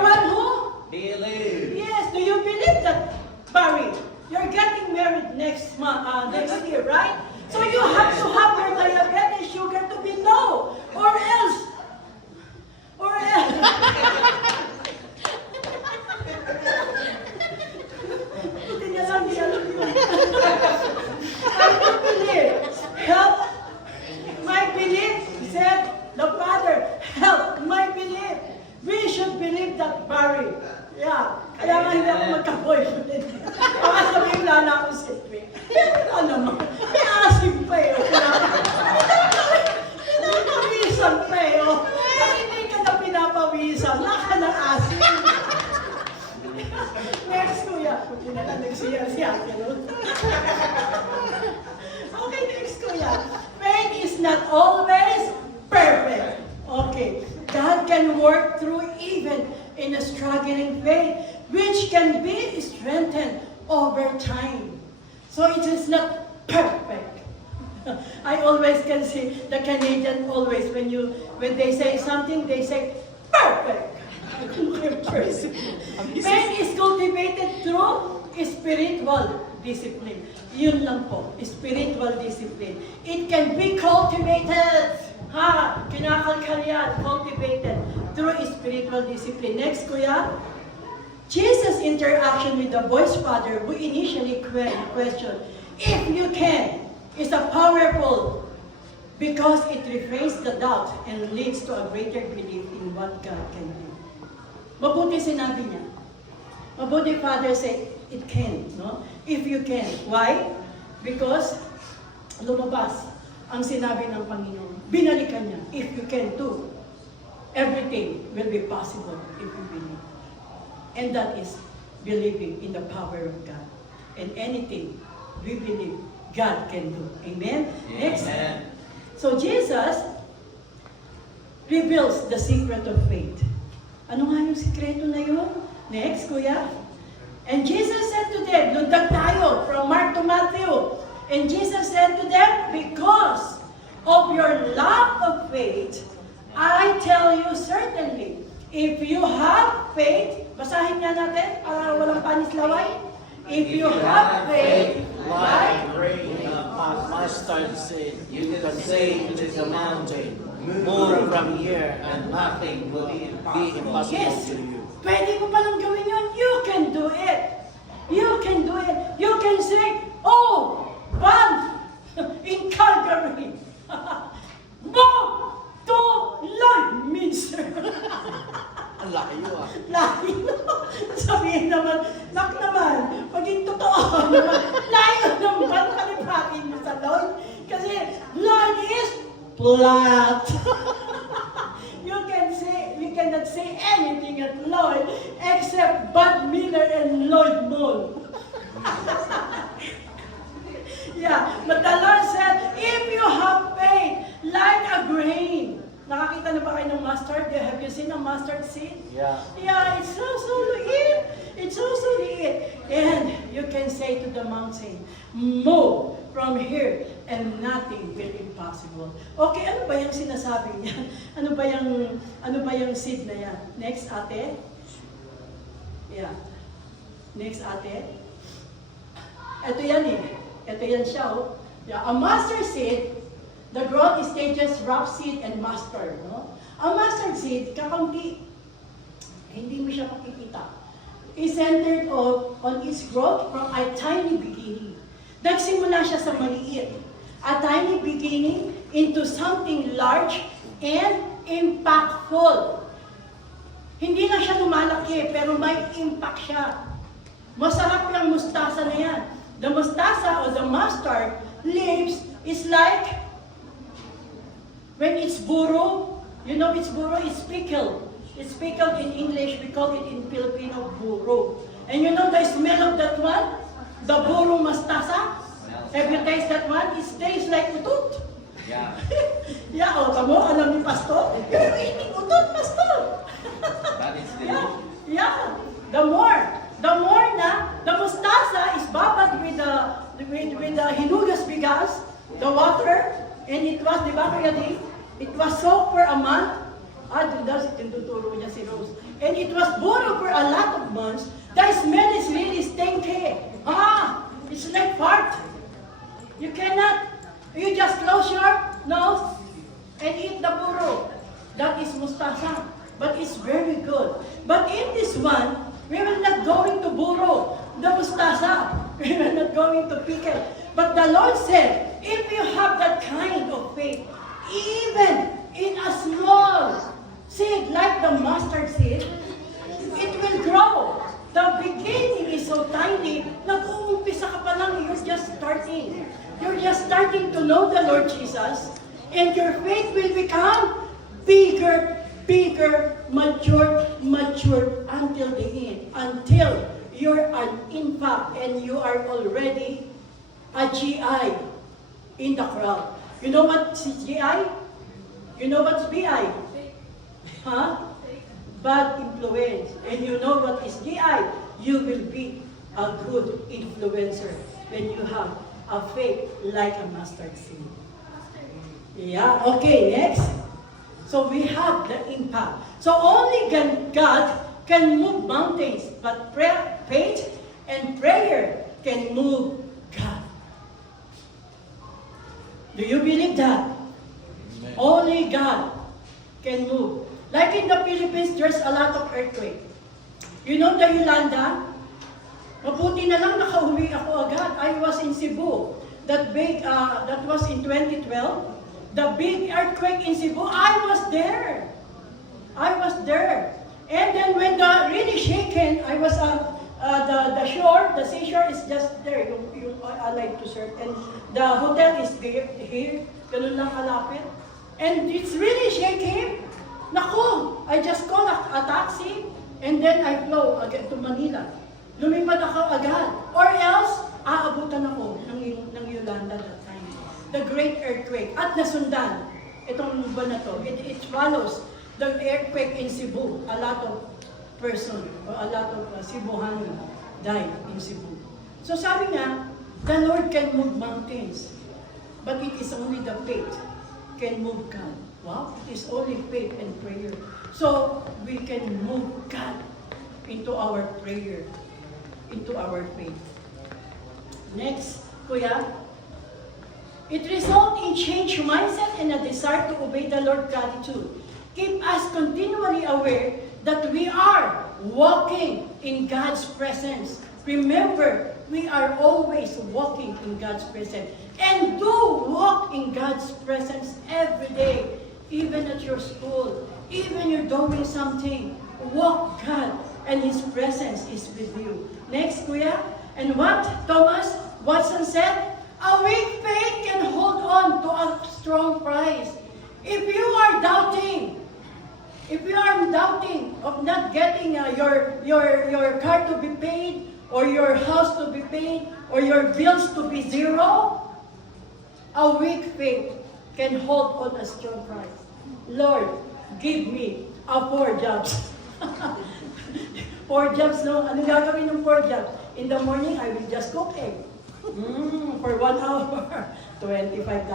next month, next year, right? So you have to have your diabetes sugar to be low, or else. Buti niya lang, di alam niya. I do believe, help my belief, said the Father, help my belief. We should believe that Barry. Yeah. Kaya nga hindi ako magka-boyfriend. Baka sabihin wala na akong secret. Wala naman. Pinaasim pa eh. Pinapawisan pa eh. Kaya hindi ka na pinapawisan. Wala ka ng asim. Next, kuya. Hindi na lang nagsiya-siya. Okay, next, kuya. Faith is not always perfect. Okay. God can work through even in a struggling faith, which can be strengthened over time. So it is not perfect. I always can see the Canadian always when they say something, they say perfect. Faith is cultivated through spiritual discipline. Yun lang po, spiritual discipline. It can be cultivated. Kinakalkal yan, cultivated through spiritual discipline. Next, kuya. Jesus' interaction with the boy's father, who initially questioned, if you can, is a powerful because it refrains the doubt and leads to a greater belief in what God can do. Mabuti sinabi niya. Mabuti Father said, it can, no? If you can. Why? Because lumabas ang sinabi ng Panginoon. Binalikan niya, if you can too, everything will be possible if you believe. And that is believing in the power of God. And anything we believe God can do. Amen? Next. So Jesus reveals the secret of faith. Ano nga yung sikreto na yun? Next, kuya. And Jesus said to them, lundag tayo from Mark to Matthew. And Jesus said to them, because of your lack of faith, I tell you certainly, if you have faith, basahin nga natin para walang panislaway. If you have faith, like mustard seed, you can say to the mountain, move from here, and nothing will be impossible yes, to you. pwede mo palang gawin yun. You can do it. You can do it. You can say, oh, Banff in Calgary. Move to Lloydminster. Ang layo ah. Layo. Sabihin naman, nak naman, maging totoo naman, layo naman palipatin mo sa Lloyd. Kasi Lloyd is flat. We cannot say anything at Lloyd except Bud Miller and Lloyd Mall. Yeah, but the Lord said, if you have faith like a grain. Nakakita na ba kayo ng mustard? Have you seen a mustard seed? Yeah. Yeah, it's so liit. It's so liit. And you can say to the mountain, move from here and nothing will be impossible. Okay, ano ba yung sinasabi niya? Ano ba yung seed na yan? Next, ate. Yeah. Next, ate. Ito yan eh. Ito yan siya oh. Yeah, a mustard seed, the growth stages rapeseed and mustard, no? Ang mustard seed, kakaunti, hindi mo siya makikita. Is centered on its growth from a tiny beginning. Nagsimula siya sa maliit. A tiny beginning into something large and impactful. Hindi na siya lumalaki, pero may impact siya. Masarap yung mustasa na yan. The mustasa or the mustard leaves is like when it's buro, you know it's buro, it's pickled. It's pickled in English, we call it in Filipino, buro. And you know the smell of that one? The buro mustasa? Have you tasted that one? It tastes like utut. Yeah. Yeah, o, tamo, alam ni Pastor? Pero eating utut, Pastor. That is the Yeah, yeah. The more na, the mustasa is babad with the hinugas bigas, the water, and it was, di ba Kuya Dave? It was soaked for a month. Does it tinuturo niya si Rose. And it was buro for a lot of months. The smell is really stinky. It's like fart. You cannot, you just close your nose and eat the burro. That is mustasa. But it's very good. But in this one, we will not going to burro the mustasa. We are not going to pickle. But the Lord said, if you have that kind of faith, even in a small seed like the mustard seed, it will grow. The beginning is so tiny. Nag-uumpisa ka pa lang, you're just starting. You're just starting to know the Lord Jesus, and your faith will become bigger, bigger, mature, mature until the end. Until you're an infant and you are already a GI in the crowd. You know what's GI? You know what's BI? Huh? Bad influence. And you know what is GI? You will be a good influencer when you have a faith like a mustard seed. Yeah, okay, next. So we have the impact. So only God can move mountains, but faith and prayer can move God. Do you believe that? Amen. Only God can move. Like in the Philippines, there's a lot of earthquake. You know the Yolanda? Mabuti na lang nakauwi ako agad. I was in Cebu. That was in 2012. The big earthquake in Cebu, I was there. I was there. And then when the really shaken, I was the shore, the seashore is just there. Yung allied to surf. And the hotel is there, here. Ganun lang kalapit. And it's really shaking. Naku, I just call a taxi and then I flew again to Manila. Lumipad ako agad. Or else, aabutan ako ng Yolanda that time. The great earthquake. At nasundan, itong buwan na to, it follows the earthquake in Cebu. A lot of person, or a lot of Cebuano died in Cebu. So sabi nga, the Lord can move mountains. But it is only the faith can move God. Wow, it is only faith and prayer. So we can move God into our prayer, into our faith. Next, Kuya. It results in change mindset and a desire to obey the Lord gratitude. Keep us continually aware that we are walking in God's presence. Remember, we are always walking in God's presence. And do walk in God's presence every day. Even at your school, even you're doing something, walk God and His presence is with you. Next, Kuya. And what Thomas Watson said, a weak faith can hold on to a strong prize. If you are doubting of not getting your car to be paid, or your house to be paid, or your bills to be zero, a weak faith can hold on a strong prize. Lord, give me 4 jobs. 4 jobs, no? Ano gagawin ng 4 jobs? In the morning, I will just cook egg. For 1 hour, $25.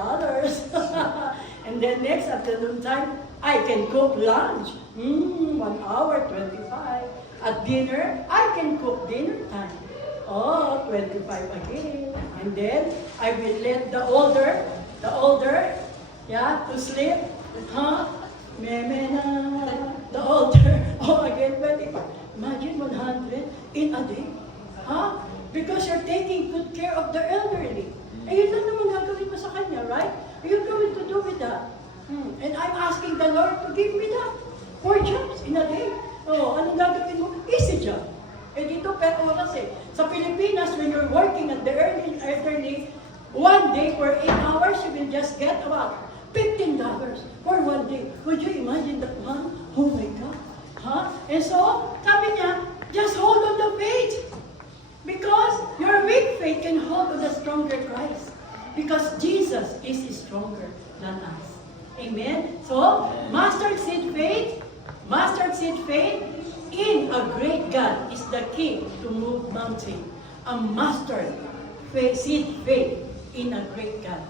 And then next afternoon time, I can cook lunch. 1 hour, 25. At dinner, I can cook dinner time. Oh, 25 again. And then, I will let the older, to sleep. Huh? Meme na. The older. Oh, again, 25. Imagine 100 in a day. Huh? Because you're taking good care of the elderly. Eh, yun lang naman gagawin mo sa kanya, right? Are you going to do with that? And I'm asking the Lord to give me that. 4 jobs in a day. Oh, anong gagawin mo? Easy job. Eh, dito per oras eh. Sa Pilipinas, when you're working at the elderly, 1 day for 8 hours, you will just get about $15 for 1 day. Would you imagine that one? Oh my God. Huh? And so, sabi niya, just hold on the faith. Because your weak faith can hold on the stronger Christ. Because Jesus is stronger than us. Amen? So, mustard seed faith in a great God is the key to move mountain. A mustard seed faith in a great God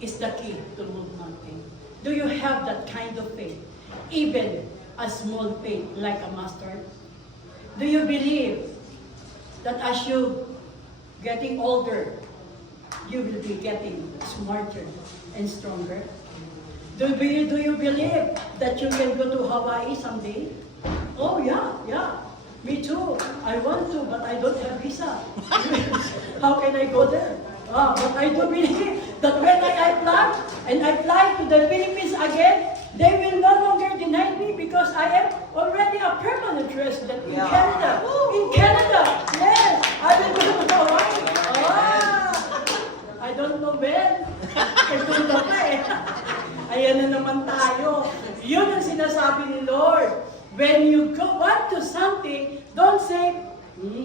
is the key to move mountain. Do you have that kind of faith? Even a small faith like a mustard? Do you believe that as you getting older, you will be getting smarter and stronger. Do you believe that you can go to Hawaii someday? Oh yeah. Me too. I want to, but I don't have visa. How can I go there? But I do believe that when I apply to the Philippines again, they will no longer deny me because I am already a permanent resident in Canada. In Canada, yes, I will go to Hawaii. I don't know when. Ito na pa eh. Ayan na naman tayo. Yun ang sinasabi ni Lord. When you want to something, don't say,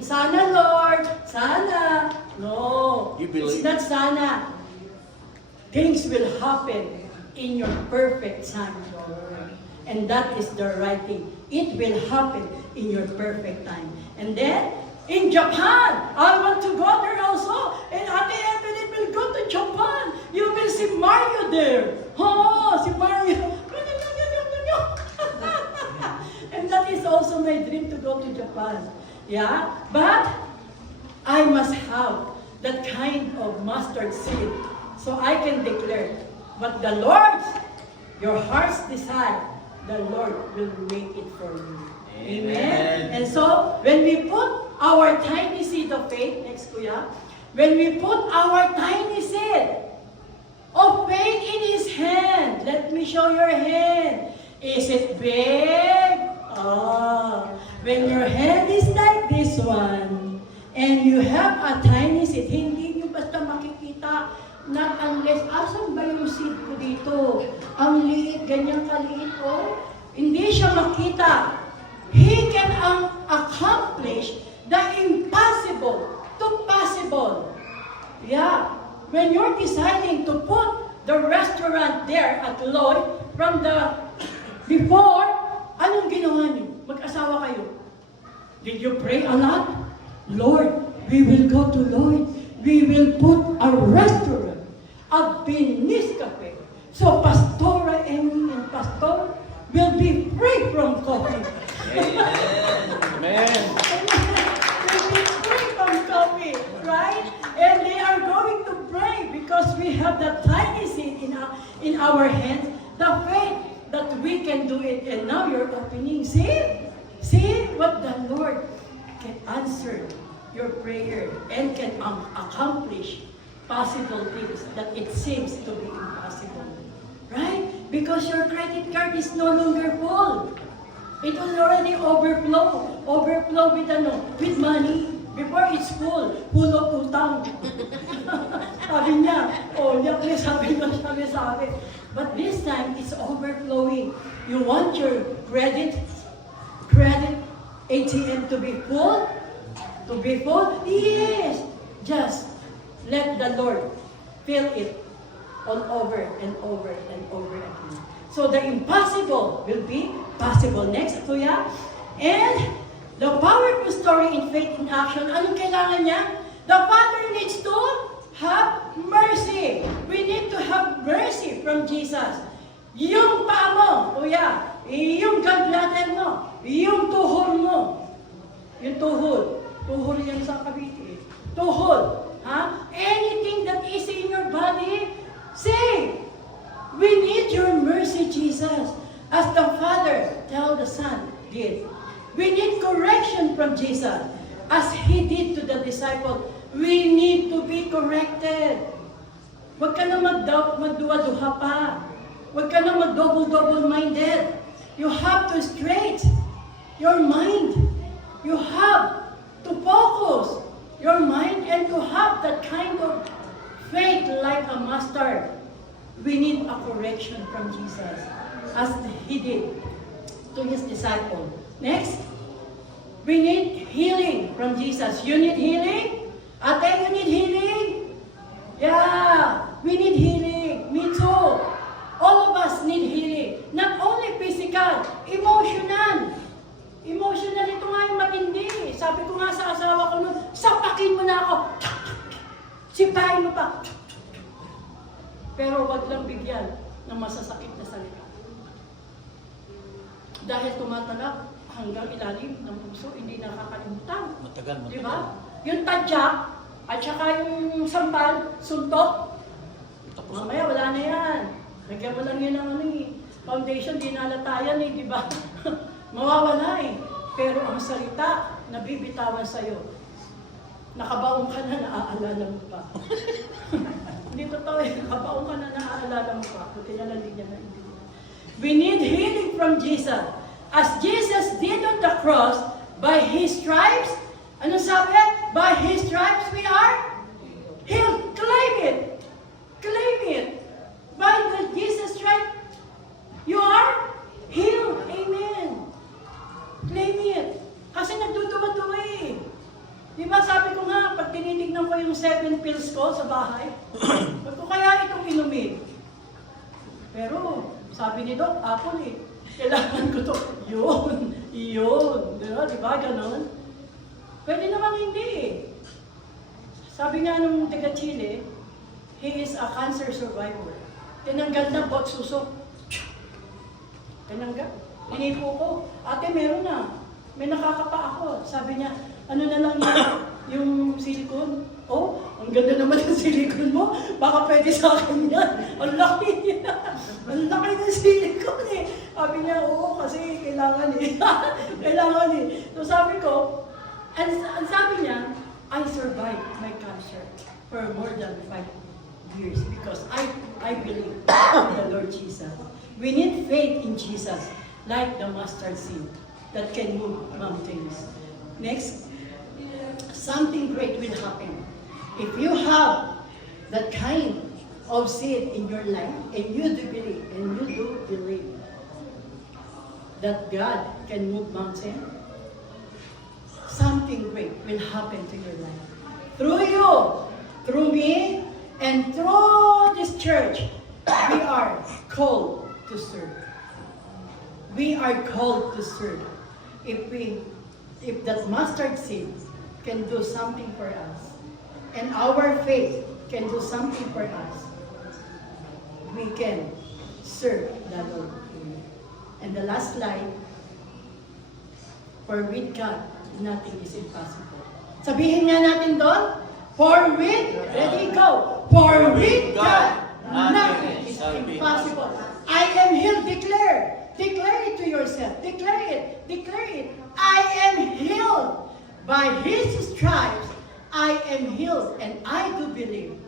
sana Lord, sana. No, You believe. it's not sana. Things will happen in your perfect time. And that is the right thing. It will happen in your perfect time. And then, in Japan, I want to go there also. And Ate Evelyn will go to Japan. You will see Mario there. Oh, si Mario. And that is also my dream to go to Japan. Yeah? But I must have that kind of mustard seed so I can declare what the Lord, your heart's desire, the Lord will make it for you. Amen. And so, when we put our tiny seed of faith, next kuya, when we put our tiny seed of faith in His hand, let me show your hand. Is it big? When your hand is like this one, and you have a tiny seed, hindi nyo basta makikita, not unless, asan ba yung seed ko dito? Ang liit, ganyan kaliit, oh. Hindi siya makita. He can accomplish the impossible to possible. Yeah. When you're deciding to put the restaurant there at Lloyd, from the before, anong ginawa niyo? Mag-asawa kayo. Did you pray a lot? Lord, we will go to Lloyd. We will put a restaurant, a Venice Cafe. So Pastora Emmy and Pastor will be free from coffee. Amen. Will be free from coffee, right? And they are going to pray because we have that tiny seed in our hands, the faith that we can do it. And now you're opening. See what the Lord can answer your prayer and can accomplish possible things that it seems to be impossible. Right? Because your credit card is no longer full. It will already overflow with money. Before it's full of utang. Sabi niya, sabi. But this time, it's overflowing. You want your credit ATM to be full? To be full? Yes! Just let the Lord fill it all over and over and over again. So the impossible will be possible. Next, kuya. And the powerful story in faith in action, anong kailangan niya? The Father needs to have mercy. We need to have mercy from Jesus. Yung paa mo, kuya, yung gallbladder mo, yung tuhod mo, yung tuhod yan sa Cavite, tuhod, anything that is in your body, say, we need your mercy, Jesus, as the Father tell the Son did. We need correction from Jesus, as He did to the disciples. We need to be corrected. Huwag ka na magduwa-duha pa. Huwag ka na mag-double-minded. You have to straight your mind. You have to focus your mind and to have that kind of faith like a mustard. We need a correction from Jesus, as He did to His disciple. Next, we need healing from Jesus. You need healing? Ate, you need healing? Yeah, we need healing. Me too. All of us need healing. Not only physical, emotional. Emotional, ito nga yung matindi. Sabi ko nga sa asawa ko nun, sapakin mo na ako. Sipahin mo pa. Pero wag lang bigyan ng masasakit na salita. Dahil tumatalak hanggang ilalim ng puso, hindi nakakalimutan. Matagal. Diba? Yung tadyak, At saka yung sampal, suntok. Mamaya wala na yan. Lagyan mo lang yun ng foundation, di nalatayan di ba? Mawawala Pero ang salita, nabibitawan sa'yo. Nakabaong ka na, naaalala mo pa. Hindi totoo nakabaong ka na, naaalala mo pa. Buti na lang din niya naintindihan. We need healing from Jesus. As Jesus did on the cross, by His stripes, ano sabi? By His stripes we are healed. Claim it. Claim it. By the Jesus stripe, you are healed. Amen. Claim it. Kasi nagduduwa-duwa Di ba sabi ko nga, pag tinitignan ko yung 7 pills ko sa bahay, ba't ko kaya itong inumin? Pero, sabi ni Doc, apple kailangan ko to. Yun. Di ba ganon? Pwede naman hindi Sabi nga nung taga Chile, he is a cancer survivor. Tinanggal na bot susok. Tinanggal. Hinipo ko. Ate, meron na. May nakakapa ako. Sabi niya, ano na lang yung silicone? Oh, ang ganda naman ng silicone mo. Baka pwede sa akin yan. Ang laki niya. Ang laki ng silicone Sabi niya, oo, kasi kailangan kailangan So sabi ko, ang sabi niya, I survived my cancer for more than 5 years because I believe in the Lord Jesus. We need faith in Jesus, like the mustard seed that can move mountains. Next, something great will happen. If you have that kind of seed in your life, and you do believe that God can move mountains, something great will happen to your life. Through you, through me, and through this church, we are called to serve. We are called to serve. If that mustard seed can do something for us, and our faith can do something for us, we can serve the Lord. And the last slide, for with God, nothing is impossible. Sabihin nga natin doon, for with, ready, go. For with God, nothing is impossible. I am healed, declare. Declare it to yourself. Declare it. Declare it. I am healed. By His stripes, I am healed. And I do believe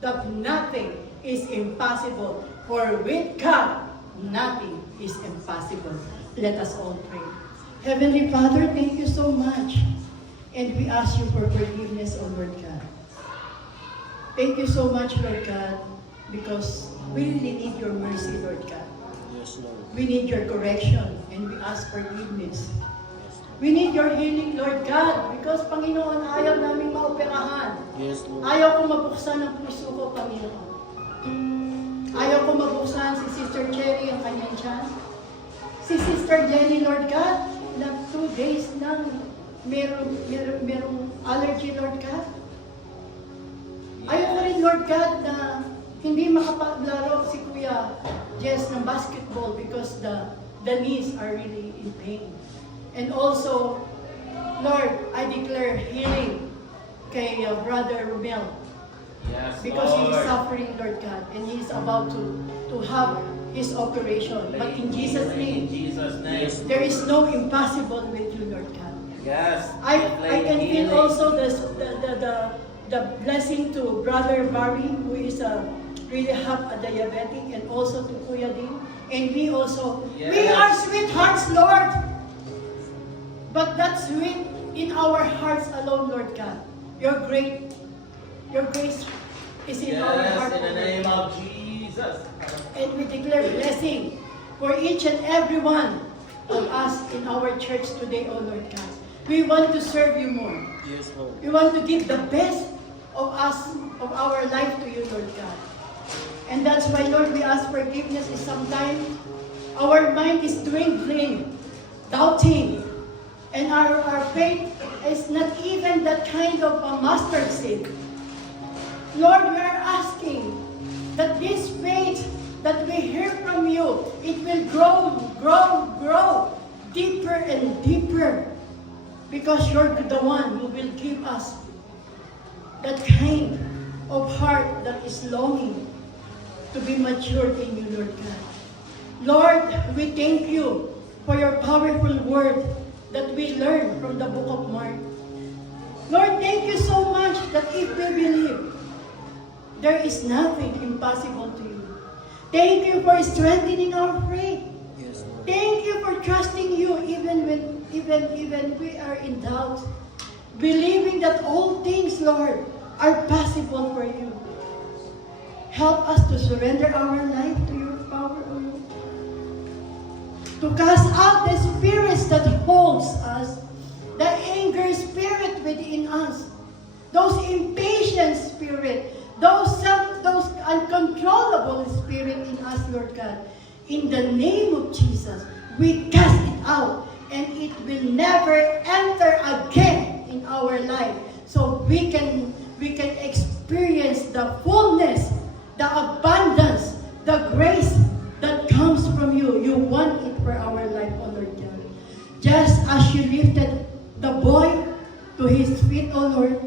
that nothing is impossible. For with God, nothing is impossible. Let us all pray. Heavenly Father, thank you so much. And we ask you for forgiveness, O Lord God. Thank you so much, Lord God, because we really need your mercy, Lord God. Yes, Lord. We need your correction, and we ask forgiveness. We need your healing, Lord God, because, Panginoon, ayaw namin maoperahan. Yes, Lord. Ayaw ko mabuksan ang puso ko, Panginoon. Ayaw ko mabuksan si Sister Cherry ang kanyang tiyan. Si Sister Jenny, Lord God, na 2 days nang merong allergy, Lord God. Ayaw ko rin, Lord God, na hindi makapaglaro si Kuya Jess ng basketball because the knees are really in pain. And also, Lord, I declare healing kay Brother Romel. Yes, Because he is Lord. suffering, Lord God, and he is about to have his operation. But in Jesus' In name, Jesus' name. there is no impossible with you, Lord God. Yes. I can feel healing. also the blessing to Brother Barry, who is really have a diabetic, and also to Kuya Ding. And we also, we Yes. are sweethearts, Lord. But that sweet in our hearts alone, Lord God. Your grace is in our Yes, heart. in the Lord name God. of Jesus. And we declare blessing for each and every one of us in our church today, O Lord God. We want to serve you more. Yes, Lord. We want to give the best of us, of our life to you, Lord God. And that's why, Lord, we ask forgiveness is sometimes our mind is dwindling, doubting, and our faith is not even that kind of a mustard seed. Lord, we are asking that this faith that we hear from you, it will grow deeper and deeper, because you're the one who will give us that kind of heart that is longing to be matured in you, Lord God. Lord, we thank you for your powerful word that we learn from the book of Mark. Lord, thank you so much that if we believe, there is nothing impossible to you. Thank you for strengthening our faith. Yes, Lord. Thank you for trusting you even when we are in doubt. Believing that all things, Lord, are possible for you. Help us to surrender our life to your power, O Lord. To cast out the spirits that holds us, the anger spirit within us, those impatient spirit, those uncontrollable spirit in us, Lord God. In the name of Jesus, we cast it out, and it will never enter again in our life. So we can experience the fullness, the abundance, the grace that comes from you. You want it for our life, O Lord God. Just as you lifted the boy to his feet, O Lord,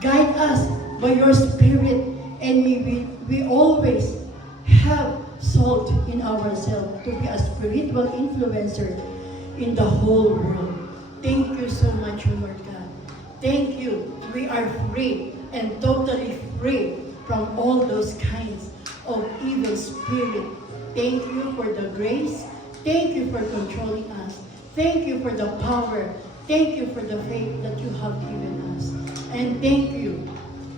guide us by your Spirit, and we always have salt in ourselves to be a spiritual influencer in the whole world. Thank you so much, O Lord God. Thank you. We are free and totally free from all those kinds of evil spirit. Thank you for the grace. Thank you for controlling us. Thank you for the power. Thank you for the faith that you have given us. And thank you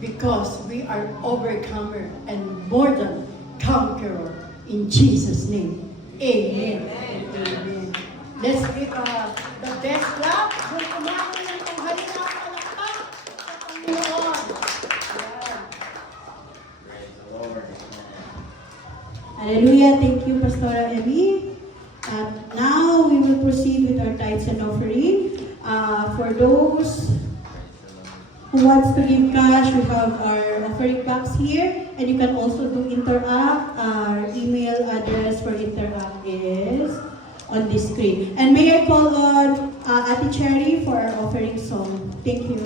because we are overcomer and more than conqueror. In Jesus' name, amen. Amen. Let's give the best clap. Kung kumakain ng tanghalin na palakpak sa Panginoon. Yeah. Praise the Lord. Hallelujah. Thank you, Pastora Emmy. Now we will proceed with our tithes and offering. For those who wants to give cash, we have our offering box here, and you can also do Interact. Our email address for Interact is on the screen. And may I call on Ate Cherry for our offering song. Thank you.